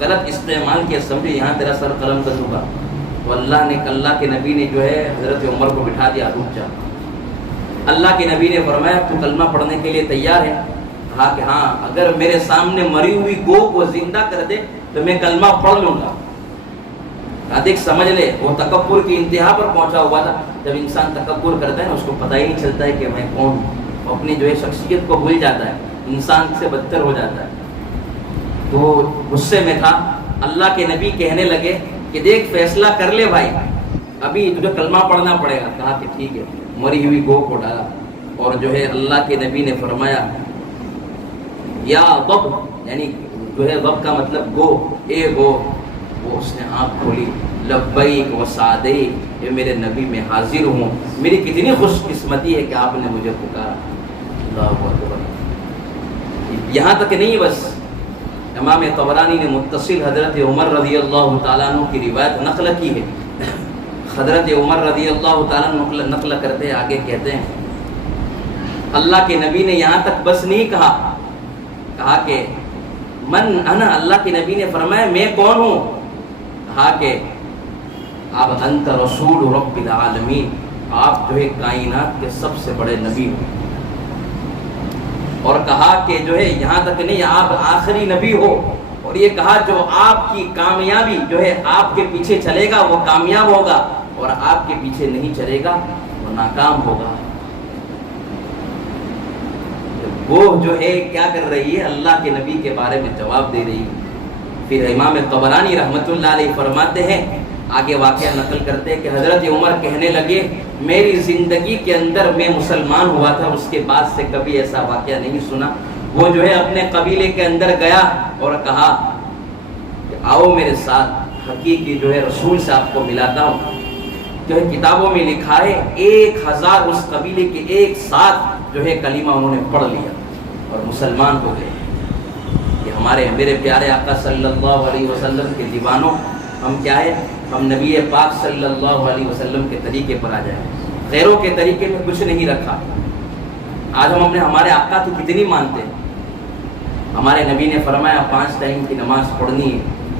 غلط استعمال کیا سمجھے یہاں تیرا سر قلم کر دوں گا۔ تو اللہ کے نبی نے جو ہے حضرت عمر کو بٹھا دیا، رک جا۔ اللہ کے نبی نے فرمایا تو کلمہ پڑھنے کے لیے تیار ہے؟ کہا کہ ہاں، اگر میرے سامنے مری ہوئی گو کو زندہ کر دے تو میں کلمہ پڑھ لوں گا۔ دیکھ سمجھ لے، وہ تکبر کی انتہا پر پہنچا ہوا تھا۔ جب انسان تکبر کرتا ہے نا، اس کو پتہ ہی نہیں چلتا ہے کہ میں کون ہوں، وہ اپنی جو ہے شخصیت کو بھول جاتا ہے، انسان سے بدتر ہو جاتا ہے۔ تو غصے میں تھا، اللہ کے نبی کہنے لگے کہ دیکھ فیصلہ کر لے بھائی، ابھی تجھے کلمہ پڑھنا پڑے گا۔ کہا کہ ٹھیک ہے، مری ہوئی گو کو ڈالا، اور جو ہے اللہ کے نبی نے فرمایا یا ضب، یعنی جو ہے ضب کا مطلب گو، اے گو۔ وہ اس نے آنکھ کھولی، لبیک و سعدیک، اے میرے نبی میں حاضر ہوں، میری کتنی خوش قسمتی ہے کہ آپ نے مجھے پکارا۔ اللہ اکبر۔ یہاں تک نہیں، بس امام طبرانی نے متصل حضرت عمر رضی اللہ تعالیٰ عنہ کی روایت نقل کی ہے۔ حضرت عمر رضی اللہ تعالیٰ عنہ نقل کرتے آگے کہتے ہیں اللہ کے نبی نے یہاں تک بس نہیں کہا کہ من انا، اللہ کے نبی نے فرمایا میں کون ہوں؟ کہا کہ آپ انت رسول رب العالمین، آپ جو ہے کائنات کے سب سے بڑے نبی ہو۔ اور کہا کہ جو ہے یہاں تک نہیں، آپ آخری نبی ہو، اور یہ کہا جو آپ کی کامیابی جو ہے آپ کے پیچھے چلے گا وہ کامیاب ہوگا، اور آپ کے پیچھے نہیں چلے گا وہ ناکام ہوگا۔ وہ جو ہے کیا کر رہی ہے؟ اللہ کے نبی کے بارے میں جواب دے رہی ہے۔ پھر امام طبرانی رحمۃ اللہ علیہ فرماتے ہیں، آگے واقعہ نقل کرتے ہیں کہ حضرت عمر کہنے لگے میری زندگی کے اندر میں مسلمان ہوا تھا، اس کے بعد سے کبھی ایسا واقعہ نہیں سنا۔ وہ جو ہے اپنے قبیلے کے اندر گیا اور کہا کہ آؤ میرے ساتھ، حقیقی جو ہے رسول سے آپ کو ملاتا ہوں۔ جو ہے کتابوں میں لکھا ہے 1000 اس قبیلے کے ایک ساتھ جو ہے کلمہ انہوں نے پڑھ لیا اور مسلمان ہو گئے۔ یہ میرے پیارے آقا صلی اللہ علیہ وسلم کے دیوانوں، ہم کیا ہے؟ ہم نبی پاک صلی اللہ علیہ وسلم کے طریقے پر آ جائیں، غیروں کے طریقے میں کچھ نہیں رکھا۔ آج ہم اپنے ہمارے آقا کی کتنی مانتے ہیں؟ ہمارے نبی نے فرمایا 5 ٹائم کی نماز پڑھنی ہے،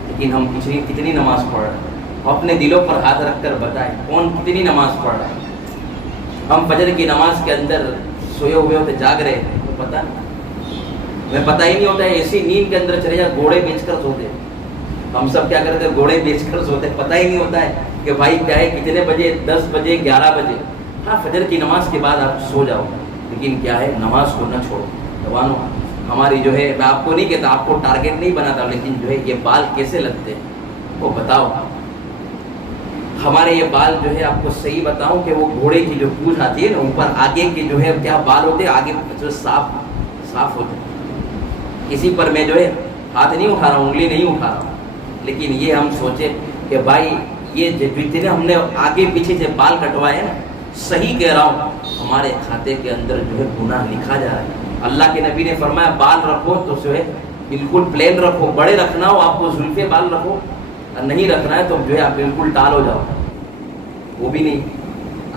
لیکن ہم کتنی نماز پڑھ رہے ہیں؟ اپنے دلوں پر ہاتھ رکھ کر بتائیں کون کتنی نماز پڑھ رہا ہے؟ ہم فجر کی نماز کے اندر سوئے ہوئے ہوتے، جاگ رہے ہیں تو پتہ ہی نہیں ہوتا ہے، ایسی نیند کے اندر چلے جا، گھوڑے بیچ کر سوتے۔ ہم سب کیا کرتے ہیں؟ گھوڑے بیچ کر سوتے، پتہ ہی نہیں ہوتا ہے کہ بھائی کیا ہے کتنے بجے، 10 بجے 11 بجے۔ ہاں فجر کی نماز کے بعد آپ سو جاؤ، لیکن کیا ہے نماز کو نہ چھوڑو۔ جوانوں، ہماری جو ہے میں آپ کو نہیں کہتا، آپ کو ٹارگیٹ نہیں بناتا، لیکن جو ہے یہ بال کیسے لگتے ہیں وہ بتاؤ۔ ہمارے یہ بال جو ہے آپ کو صحیح بتاؤں کہ وہ گھوڑے کی جو پوچھ آتی ہے نا، اوپر آگے کے جو ہے کیا بال ہوتے ہیں، آگے جو صاف ہوتے ہیں۔ کسی پر میں جو ہے ہاتھ نہیں اٹھا رہا ہوں، انگلی نہیں اٹھا رہا ہوں، لیکن یہ ہم سوچے کہ بھائی یہ جتنے ہم نے آگے پیچھے سے بال کٹوائے نا، صحیح کہہ رہا ہوں، ہمارے کھاتے کے اندر جو ہے گناہ لکھا جا رہا ہے۔ اللہ کے نبی نے فرمایا بال رکھو تو جو ہے بالکل پلین رکھو، بڑے رکھنا ہو آپ کو زلفے بال رکھو، اور نہیں رکھنا ہے تو جو ہے آپ بالکل ٹال ہو جاؤ، وہ بھی نہیں۔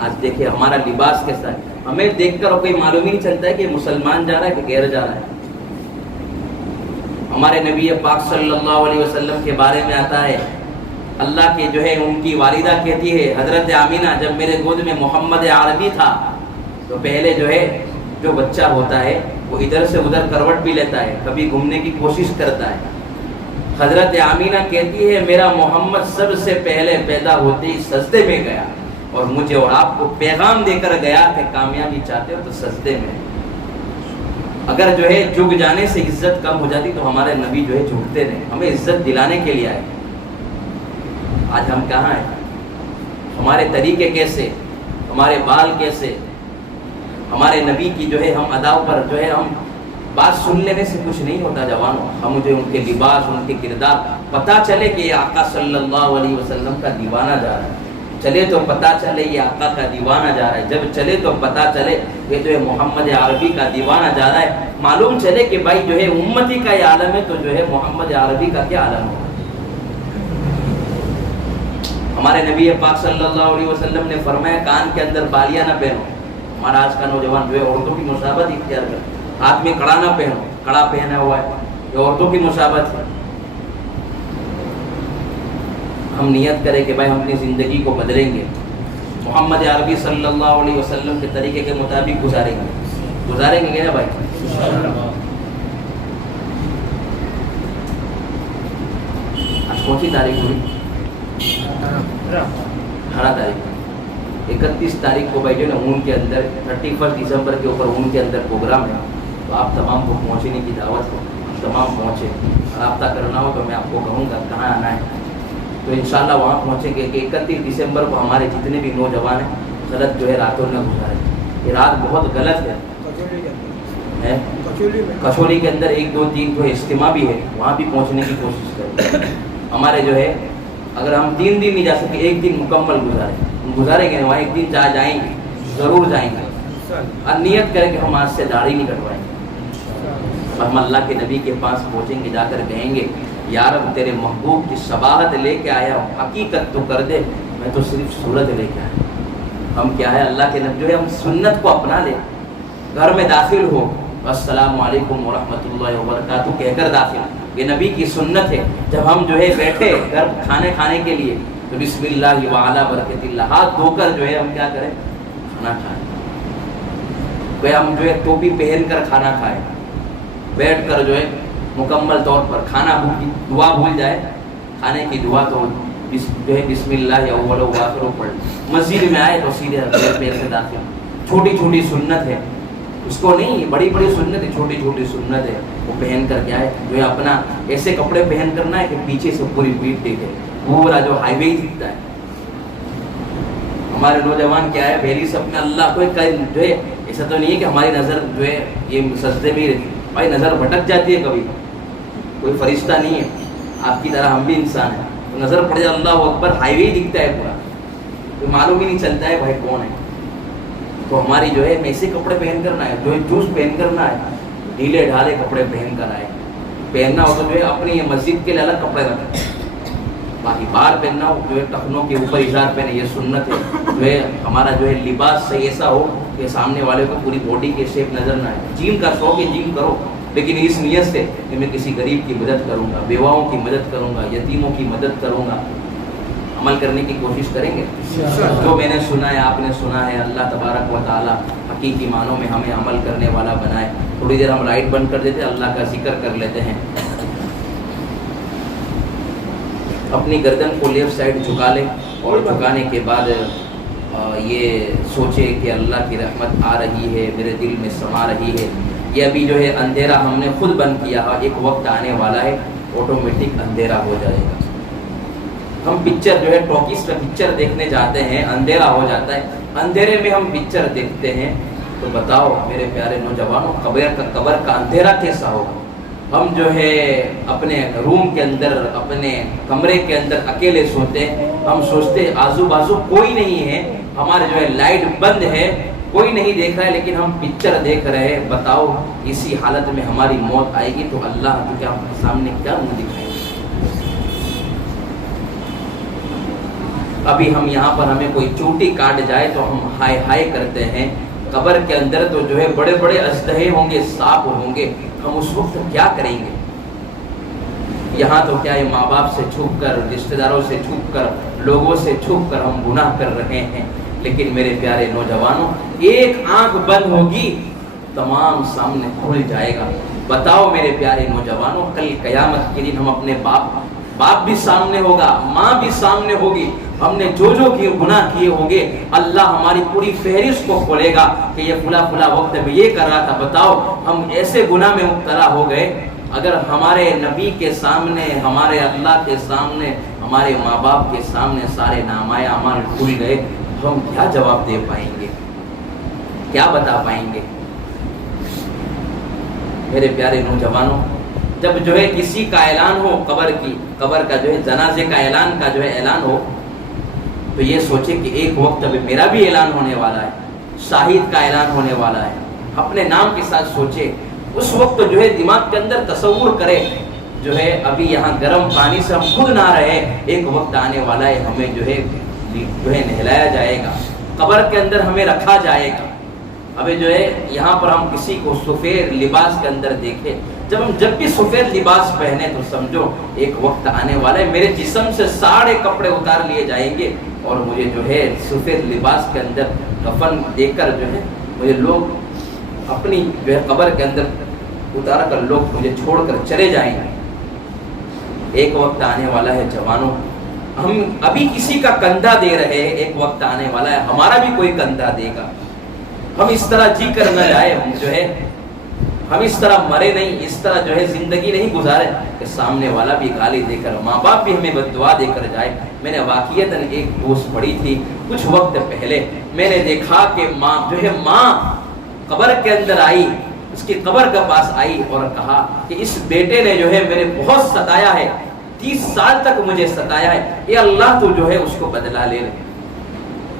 آج دیکھیں ہمارا لباس کیسا ہے، ہمیں دیکھ کر کوئی معلوم ہی نہیں چلتا ہے کہ مسلمان جا رہا ہے کہ غیر جا رہا ہے۔ ہمارے نبی پاک صلی اللہ علیہ وسلم کے بارے میں آتا ہے، اللہ کے جو ہے ان کی والدہ کہتی ہے حضرت آمینہ جب میرے گود میں محمد عربی تھا تو پہلے جو ہے جو بچہ ہوتا ہے وہ ادھر سے ادھر کروٹ بھی لیتا ہے، کبھی گھومنے کی کوشش کرتا ہے، حضرت آمینہ کہتی ہے میرا محمد سب سے پہلے پیدا ہوتے ہی سجدے میں گیا اور مجھے اور آپ کو پیغام دے کر گیا کہ کامیابی چاہتے ہو تو سجدے میں. اگر جو ہے جھک جانے سے عزت کم ہو جاتی تو ہمارے نبی جو ہے جھکتے رہے, ہمیں عزت دلانے کے لیے آئے. آج ہم کہاں ہیں؟ ہمارے طریقے کیسے, ہمارے بال کیسے, ہمارے نبی کی جو ہے ہم اداؤں پر جو ہے ہم بات سن لینے سے کچھ نہیں ہوتا جوانوں. ہم مجھے ان کے لباس, ان کے کردار پتہ چلے کہ یہ آقا صلی اللہ علیہ وسلم کا دیوانہ جا رہا ہے. چلے تو پتہ چلے یہ آقا کا دیوانہ جا رہا ہے. جب چلے تو پتہ چلے یہ جو ہے محمد عربی کا دیوانہ جا رہا ہے. معلوم چلے کہ بھائی جو ہے امتی کا یہ عالم ہے تو جو ہے محمد عربی کا کیا عالم ہوگا. ہمارے نبی پاک صلی اللہ علیہ وسلم نے فرمایا کان کے اندر بالیاں نہ پہنو. ہمارا آج کا نوجوان جو ہے عورتوں کی مشابہت اختیار کرتا ہے. ہاتھ میں کڑا نہ پہنو, کڑا پہنا ہوا ہے, یہ عورتوں کی مشابہت ہے. ہم نیت کریں کہ بھائی ہم اپنی زندگی کو بدلیں گے, محمد عربی صلی اللہ علیہ وسلم کے طریقے کے مطابق گزاریں گے نا بھائی. آج کون سی تاریخ ہوئی؟ 18 تاریخ. 31 تاریخ کو بھائی جو ہے نا اون کے اندر 31 دسمبر کے اوپر اون کے اندر پروگرام ہے. تو آپ تمام کو پہنچنے کی دعوت ہو, تمام پہنچے. رابطہ کرنا ہو تو میں آپ کو کہوں گا کہاں آنا ہے, تو انشاءاللہ وہاں پہنچیں گے کہ 31 دسمبر کو ہمارے جتنے بھی نوجوان ہیں غلط جو ہے راتوں نہ گزاریں. یہ رات بہت غلط ہے. کشولی کے اندر 1 2 3 جو اجتماع بھی ہے, وہاں بھی پہنچنے کی کوشش کریں. ہمارے جو ہے اگر ہم 3 دن نہیں جا سکے 1 دن مکمل گزاریں گے, وہاں 1 دن جائیں گے, ضرور جائیں گے. اور نیت کریں کہ ہم آج سے داڑھی نہیں کٹوائیں گے. ہم اللہ کے نبی کے پاس پہنچیں گے, جا کر کہیں گے یا رب تیرے محبوب کی شباہت لے کے آیا ہوں, حقیقت تو کر دے, میں تو صرف صورت لے کے آیا. ہم کیا ہے اللہ کے نبی جو ہے ہم سنت کو اپنا لیں. گھر میں داخل ہو السلام علیکم ورحمۃ اللہ وبرکاتہ کہہ کر داخل, یہ نبی کی سنت ہے. جب ہم جو ہے بیٹھے گھر کھانے کھانے کے لیے تو بسم اللہ وعلی برکت اللہ, ہاتھ دھو کر جو ہے ہم کیا کریں, کھانا کھائیں. کہ ہم جو ہے ٹوپی پہن کر کھانا کھائیں, بیٹھ کر جو ہے مکمل طور پر کھانا دعا بھول جائے, کھانے کی دعا تو جو ہے بسم اللہ اول و آخر پڑھ. مسجد میں آئے تو سیدھے پیر سے داخل. چھوٹی چھوٹی سنت ہے, اس کو نہیں بڑی بڑی سنت ہے, چھوٹی چھوٹی سنت ہے. وہ پہن کر کیا ہے جو ہے اپنا ایسے کپڑے پہن کرنا ہے کہ پیچھے سے پوری پیٹ دیکھے, پورا جو ہائی وے دکھتا ہے. ہمارے نوجوان کیا ہے بھیری سب میں اللہ کو جو ہے ایسا تو نہیں ہے کہ ہماری نظر جو ہے یہ سجدے میں رہتی, بھائی نظر بھٹک جاتی ہے کبھی. کوئی فرشتہ نہیں ہے, آپ کی طرح ہم بھی انسان ہیں. تو نظر پڑ جائے اللہ اکبر, ہائی وے دکھتا ہے پورا, تو معلوم ہی نہیں چلتا ہے بھائی کون ہے. تو ہماری جو ہے ایسے کپڑے پہن کرنا ہے, جو ہے جوس پہن کرنا ہے, ڈھیلے ڈھالے کپڑے پہن کر آئے. پہننا ہو تو جو ہے اپنی مسجد کے لیے الگ کپڑے رکھیں, باقی باہر پہننا ہو جو ہے ٹخنوں کے اوپر اظہار پہنے, یہ سنت ہے. جو ہے ہمارا جو ہے لباس صحیح ایسا ہو کہ سامنے والے کو پوری باڈی کی شیپ نظر نہ آئے. جیم کا شوق ہے جیم کرو, لیکن اس نیت سے کہ میں کسی غریب کی مدد کروں گا, بیواؤں کی مدد کروں گا, یتیموں کی مدد کروں گا. عمل کرنے کی کوشش کریں گے. جو میں نے سنا ہے آپ نے سنا ہے, اللہ تبارک و تعالی حقیقی معنوں میں ہمیں عمل کرنے والا بنائے. تھوڑی دیر ہم لائٹ بند کر دیتے, اللہ کا ذکر کر لیتے ہیں. اپنی گردن کو لیفٹ سائڈ جھکا لیں اور جھکانے کے بعد یہ سوچے کہ اللہ کی رحمت آ رہی ہے, میرے دل میں سما رہی ہے. یہ ابھی جو ہے اندھیرا ہم نے خود بند کیا ہے, ایک وقت آنے والا ہے آٹومیٹک اندھیرا ہو جائے گا. ہم پکچر جو ہے ٹاکیز کا پکچر دیکھنے جاتے ہیں, اندھیرا ہو جاتا ہے. اندھیرے میں ہم پکچر دیکھتے ہیں, تو بتاؤ میرے پیارے نوجوانوں قبر کا اندھیرا کیسا ہوگا. ہم جو ہے اپنے روم کے اندر, اپنے کمرے کے اندر اکیلے سوتے ہیں, ہم سوچتے آزو بازو کوئی نہیں ہے, ہمارے جو ہے لائٹ بند ہے, کوئی نہیں دیکھ رہا ہے, لیکن ہم پکچر دیکھ رہے ہیں. بتاؤ اسی حالت میں ہماری موت آئے گی تو اللہ تو کیا سامنے کیا منہ دکھائے گا. ابھی ہم یہاں پر ہمیں کوئی چوٹی کاٹ جائے تو ہم ہائے ہائے کرتے ہیں. قبر کے اندر تو جو ہے بڑے بڑے اژدہے ہوں گے, سانپ ہوں گے, ہم اس وقت کیا کریں گے. یہاں تو کیا ہے ماں باپ سے چھپ کر, رشتہ داروں سے چھپ کر, لوگوں سے چھپ کر ہم گناہ کر رہے ہیں. لیکن میرے پیارے نوجوانوں, ایک آنکھ بند ہوگی تمام سامنے کھل جائے گا. بتاؤ میرے پیارے نوجوانوں، کل قیامت کے دن ہم اپنے باپ بھی سامنے ہوگا، ماں بھی سامنے ہوگی، ہم نے جو گناہ کیے ہوں گے اللہ ہماری پوری فہرست کو کھولے گا کہ یہ فلاں وقت میں یہ کر رہا تھا۔ بتاؤ ہم ایسے گناہ میں مبتلا ہو گئے، اگر ہمارے نبی کے سامنے، ہمارے اللہ کے سامنے، ہمارے ماں باپ کے سامنے سارے نامۂ اعمال کھل گئے، ہم کیا جواب دے پائیں گے، کیا بتا پائیں گے؟ میرے پیارے نوجوانوں، جب جو ہے کسی کا اعلان ہو قبر کا جو ہے جنازے کا اعلان ہو، تو یہ سوچے کہ ایک وقت ابھی میرا بھی اعلان ہونے والا ہے، شاہد کا اعلان ہونے والا ہے، اپنے نام کے ساتھ سوچے۔ اس وقت جو ہے دماغ کے اندر تصور کرے، جو ہے ابھی یہاں گرم پانی سے ہم خود نہ رہے، ایک وقت آنے والا ہے ہمیں جو ہے نہلایا جائے گا، قبر کے اندر ہمیں رکھا جائے گا۔ ابھی جو ہے یہاں پر ہم کسی کو سفید لباس کے اندر دیکھیں، جب بھی سفید لباس پہنے تو سمجھو ایک وقت آنے والا ہے میرے جسم سے سارے کپڑے اتار لیے جائیں گے، اور مجھے جو ہے سفید لباس کے اندر کفن دے کر جو ہے مجھے لوگ اپنی جو ہے قبر کے اندر اتارا کر لوگ مجھے چھوڑ کر چلے جائیں گے۔ ایک وقت آنے والا ہے جوانوں، ہم ابھی کسی کا کندھا دے رہے ہیں، ایک وقت آنے والا ہے ہمارا بھی کوئی کندھا دے گا۔ ہم اس طرح جی کر نہ جائے، ہم اس طرح مرے نہیں، اس طرح جو ہے زندگی نہیں گزارے کہ سامنے والا بھی گالی دے کر، ماں باپ بھی ہمیں بد دعا دے کر جائے۔ میں نے واقعتاً ایک پوسٹ پڑھی تھی کچھ وقت پہلے، میں نے دیکھا کہ ماں قبر کے اندر آئی، اس کی قبر کے پاس آئی اور کہا کہ اس بیٹے نے جو ہے میرے بہت ستایا ہے، 30 سال تک مجھے ستایا ہے، یہ اللہ تو جو ہے اس کو بدلہ لے لے۔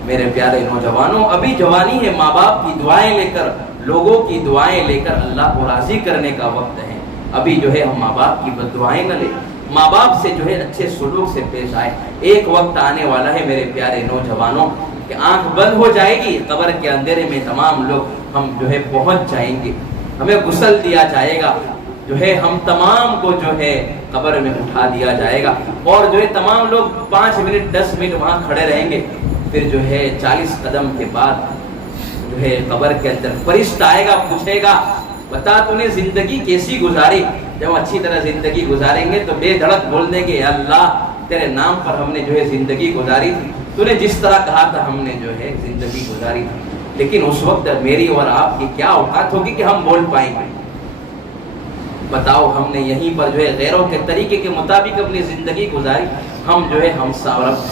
میرے پیارے نوجوانوں، ابھی جوانی ہے، ماں باپ کی دعائیں لے کر، لوگوں کی دعائیں لے کر اللہ کو راضی کرنے کا وقت ہے۔ ابھی جو ہے ہم ماں باپ کی بد دعائیں نہ لیں، ماں باپ سے جو ہے اچھے سلوک سے پیش آئے۔ ایک وقت آنے والا ہے میرے پیارے نوجوانوں کہ آنکھ بند ہو جائے گی، قبر کے اندھیرے میں تمام لوگ ہم جو ہے پہنچ جائیں گے، ہمیں غسل دیا جائے گا، جو ہے ہم تمام کو جو ہے قبر میں اٹھا دیا جائے گا، اور جو ہے تمام لوگ 5 منٹ 10 منٹ وہاں کھڑے رہیں گے۔ پھر جو ہے 40 قدم کے بعد جو ہے قبر کے اندر فرشتہ آئے گا، پوچھے گا بتا تو نے زندگی کیسی گزاری؟ جب اچھی طرح زندگی گزاریں گے تو بے دھڑک بول دیں گے اللہ تیرے نام پر ہم نے جو ہے زندگی گزاری تھی، تو نے جس طرح کہا تھا ہم نے جو ہے زندگی گزاری تھی۔ لیکن اس وقت میری اور آپ کی کیا اوقات ہوگی کہ ہم بول پائیں گے؟ بتاؤ، ہم نے یہیں پر جو ہے غیروں کے طریقے کے مطابق اپنی زندگی گزاری، ہم جو ہے ہم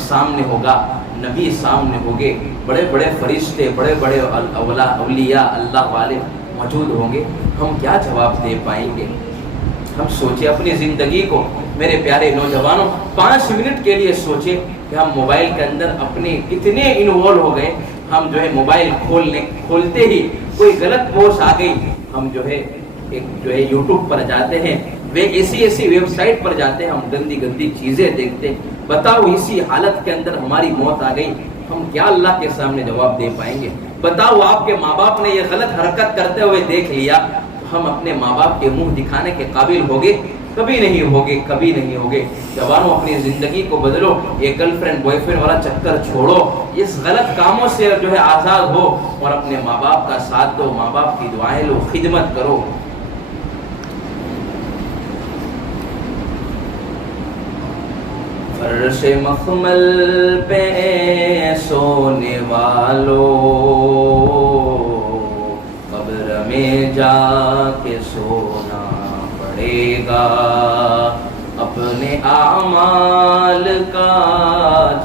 سامنے ہوگا، نبی سامنے ہوگے، بڑے بڑے فرشتے، بڑے بڑے اولیاء اللہ والے موجود ہوں گے، ہم کیا جواب دے پائیں گے؟ ہم سوچیں اپنی زندگی کو، میرے پیارے نوجوانوں 5 منٹ کے لیے سوچیں کہ ہم موبائل کے اندر اپنے کتنے انوالو ہو گئے۔ ہم جو ہے موبائل کھولتے ہی کوئی غلط پوسٹ آ گئی، ہم جو ہے یوٹیوب پر جاتے ہیں، ایسی ویب سائٹ پر جاتے ہیں، ہم گندی چیزیں دیکھتے ہیں۔ بتاؤ اسی حالت کے اندر ہماری موت آ گئی، ہم کیا اللہ کے سامنے جواب دے پائیں گے؟ بتاؤ آپ کے ماں باپ نے یہ غلط حرکت کرتے ہوئے دیکھ لیا، تو ہم اپنے ماں باپ کے منہ دکھانے کے قابل ہوگے؟ کبھی نہیں ہوگے، کبھی نہیں ہوگے۔ جوانوں اپنی زندگی کو بدلو، یہ گرل فرینڈ بوائے فرینڈ والا چکر چھوڑو، اس غلط کاموں سے جو ہے آزاد ہو، اور اپنے ماں باپ کا ساتھ دو، ماں باپ کی دعائیں لو، خدمت کرو۔ فرش مخمل پہ سونے والو، قبر میں جا کے سونا پڑے گا، اپنے اعمال کا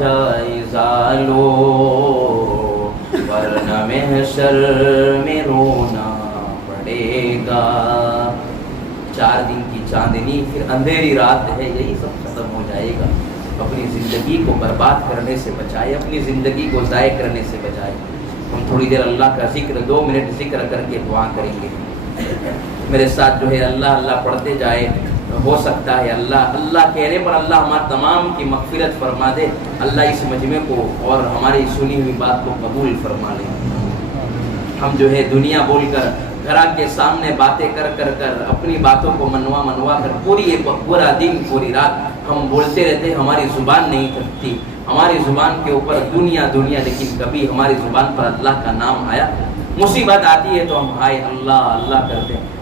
جائزہ لو، ورنہ محشر میں رونا پڑے گا۔ 4 دن کی چاندنی، پھر اندھیری رات ہے، یہی سب ختم ہو جائے گا۔ اپنی زندگی کو برباد کرنے سے بچائے، اپنی زندگی کو ضائع کرنے سے بچائے۔ ہم تھوڑی دیر اللہ کا ذکر 2 منٹ ذکر کر کے دعا کریں گے۔ میرے ساتھ جو ہے اللہ اللہ پڑھتے جائے، ہو سکتا ہے اللہ اللہ کہنے پر اللہ ہمارا تمام کی مغفرت فرما دے، اللہ اس مجمع کو اور ہماری سنی ہوئی بات کو قبول فرما لے۔ ہم جو ہے دنیا بول کر، گھر کے سامنے باتیں کر اپنی باتوں کو منوا کر پورا دن پوری رات ہم بولتے رہتے، ہماری زبان نہیں تھکتی، ہماری زبان کے اوپر دنیا، لیکن کبھی ہماری زبان پر اللہ کا نام آیا؟ مصیبت آتی ہے تو ہم ہائے اللہ اللہ کرتے ہیں،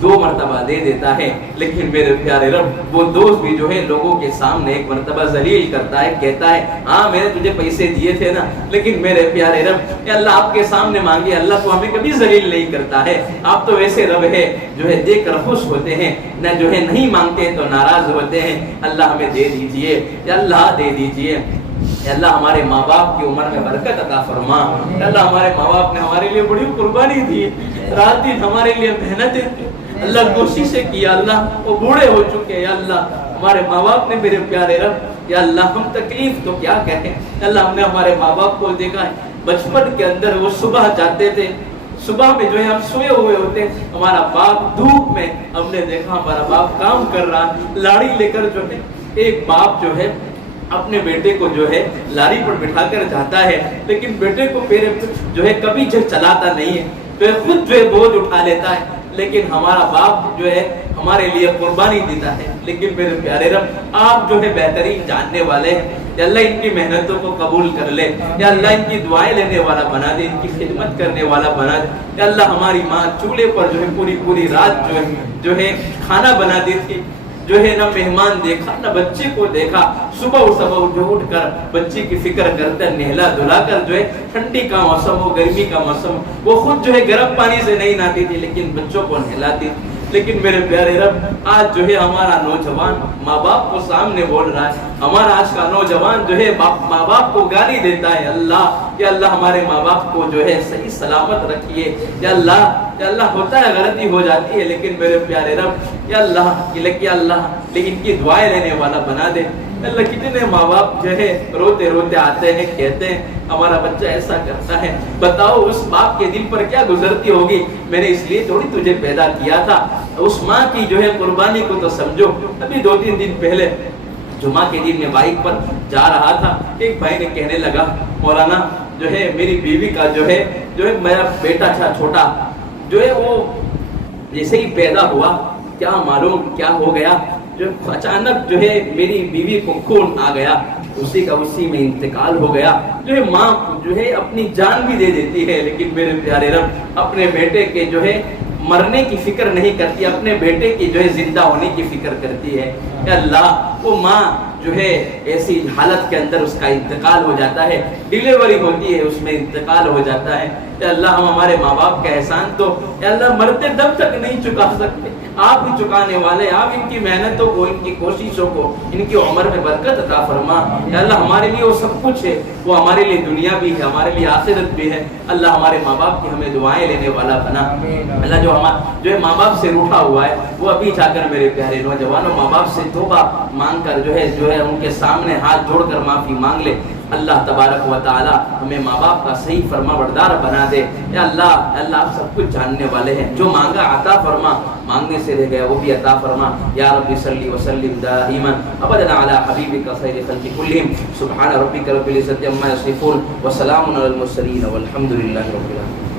2 مرتبہ دے دیتا ہے، لیکن میرے پیارے رب وہ دوست بھی جو ہے لوگوں کے سامنے 1 مرتبہ ذلیل کرتا ہے، کہتا ہے ہاں میں نے تجھے پیسے دیے تھے نا، لیکن میرے پیارے رب یا اللہ آپ کے سامنے مانگے، اللہ تو ہمیں کبھی ذلیل نہیں کرتا ہے، آپ تو ایسے رب ہے جو ہے دے کر خوش ہوتے ہیں، نہ جو ہے نہیں مانگتے تو ناراض ہوتے ہیں، اللہ ہمیں دے دیجئے یا اللہ دے دیجئے، یا اللہ ہمارے ماں باپ کی عمر میں برکت عطا فرما، یا اللہ ہمارے ماں باپ نے ہمارے لیے بڑی قربانی دی، رات دن ہمارے لیے محنتیں اللہ کوششیں کیا، اللہ وہ بوڑھے ہو چکے، یا اللہ ہمارے ماں باپ نے میرے پیارے رب یا اللہ ہم تکلیف تو کیا کہیں، اللہ ہم نے ہمارے ماں باپ کو دیکھا ہے بچپن کے اندر وہ صبح جاتے تھے، صبح میں جو ہے ہم سوئے ہوئے ہوتے، ہمارا باپ دھوپ میں ہم نے دیکھا ہمارا باپ کام کر رہا، لاڑی لے کر جو ہے ایک باپ جو ہے اپنے بیٹے کو جو ہے لاڑی پر بٹھا کر جاتا ہے، لیکن بیٹے کو پھر جو ہے کبھی چلاتا نہیں ہے، تو خود جو ہے بوجھ اٹھا لیتا ہے، لیکن ہمارا باپ جو ہے ہمارے لیے قربانی دیتا ہے، لیکن میرے پیارے رب آپ جو ہے بہترین جاننے والے ہیں، یا اللہ ان کی محنتوں کو قبول کر لے، یا اللہ ان کی دعائیں لینے والا بنا دے، ان کی خدمت کرنے والا بنا دے، یا اللہ ہماری ماں چولہے پر جو ہے پوری رات جو ہے کھانا بناتی تھی، جو ہے نہ مہمان دیکھا نہ بچے کو دیکھا، صبح جو اٹھ کر بچی کی فکر کرتا نہلا دھلا کر جو ہے ٹھنڈی کا موسم ہو گرمی کا موسم ہو، وہ خود جو ہے گرم پانی سے نہیں نہاتی تھی لیکن بچوں کو نہلاتی تھی، لیکن میرے پیارے رب آج جو ہے ہمارا نوجوان ماں باپ کو سامنے بول رہا ہے، ہمارا آج کا نوجوان جو ہے ماں باپ کو گالی دیتا ہے، اللہ یا اللہ ہمارے ماں باپ کو جو ہے صحیح سلامت رکھیے، یا اللہ ہوتا ہے غلطی ہو جاتی ہے، لیکن میرے پیارے رب یا اللہ لیکن کی دعائیں لینے والا بنا دے، اللہ کتنے ماں باپ جو ہے روتے روتے آتے ہیں کہتے ہیں ہمارا بچہ ایسا کرتا ہے، بتاؤ اس باپ کے دل پر کیا گزرتی ہوگی، میں نے اس لیے تھوڑی تجھے پیدا کیا تھا، اس ماں کی جو ہے قربانی کو تو سمجھو۔ ابھی 2-3 دن پہلے جمعہ کے دن میں بائک پر جا رہا تھا، ایک بھائی نے کہنے لگا مولانا جو ہے میری بیوی کا جو ہے میرا بیٹا تھا چھوٹا جو ہے وہ جیسے ہی پیدا ہوا کیا معلوم کیا ہو گیا، جو اچانک جو ہے میری بیوی کو خون آ گیا، اسی میں انتقال ہو گیا، جو ہے ماں جو ہے اپنی جان بھی دے دیتی ہے، لیکن میرے پیارے رب اپنے بیٹے کے جو ہے مرنے کی فکر نہیں کرتی، اپنے بیٹے کی جو ہے زندہ ہونے کی فکر کرتی ہے، کہ اللہ وہ ماں جو ہے ایسی حالت کے اندر اس کا انتقال ہو جاتا ہے، ڈیلیوری ہوتی ہے اس میں انتقال ہو جاتا ہے، کہ اللہ ہم ہمارے ماں باپ کا احسان تو کہ اللہ مرتے دم تک نہیں چکا سکتے، آپ ہی چکانے والے، آپ ان کی محنتوں کو ان کی کوششوں کو ان کی عمر میں برکت عطا فرما، کہ اللہ ہمارے لیے وہ سب کچھ ہے، وہ ہمارے لیے دنیا بھی ہے ہمارے لیے آخرت بھی ہے، اللہ ہمارے ماں باپ کی ہمیں دعائیں لینے والا بنا، اللہ جو ہے ماں باپ سے روٹھا ہوا ہے وہ ابھی جا کر میرے پیارے نوجوانوں ماں باپ سے توبہ مانگ کر جو ہے ان کے سامنے ہاتھ جوڑ کر معافی مانگ لے، اللہ تبارک و تعالی ہمیں ماں باپ کا صحیح فرما بردار بنا دے، یا اللہ آپ سب کچھ جاننے والے ہیں، جو مانگا عطا فرما، مانگنے سے رہ گیا وہ بھی عطا فرما، یا رب صلی وسلم دائما ابدا علی حبیبک خیر خلق کلہم، سبحان ربک رب العزۃ عما یصفون وسلام علی المرسلین والحمد للہ رب العالمین۔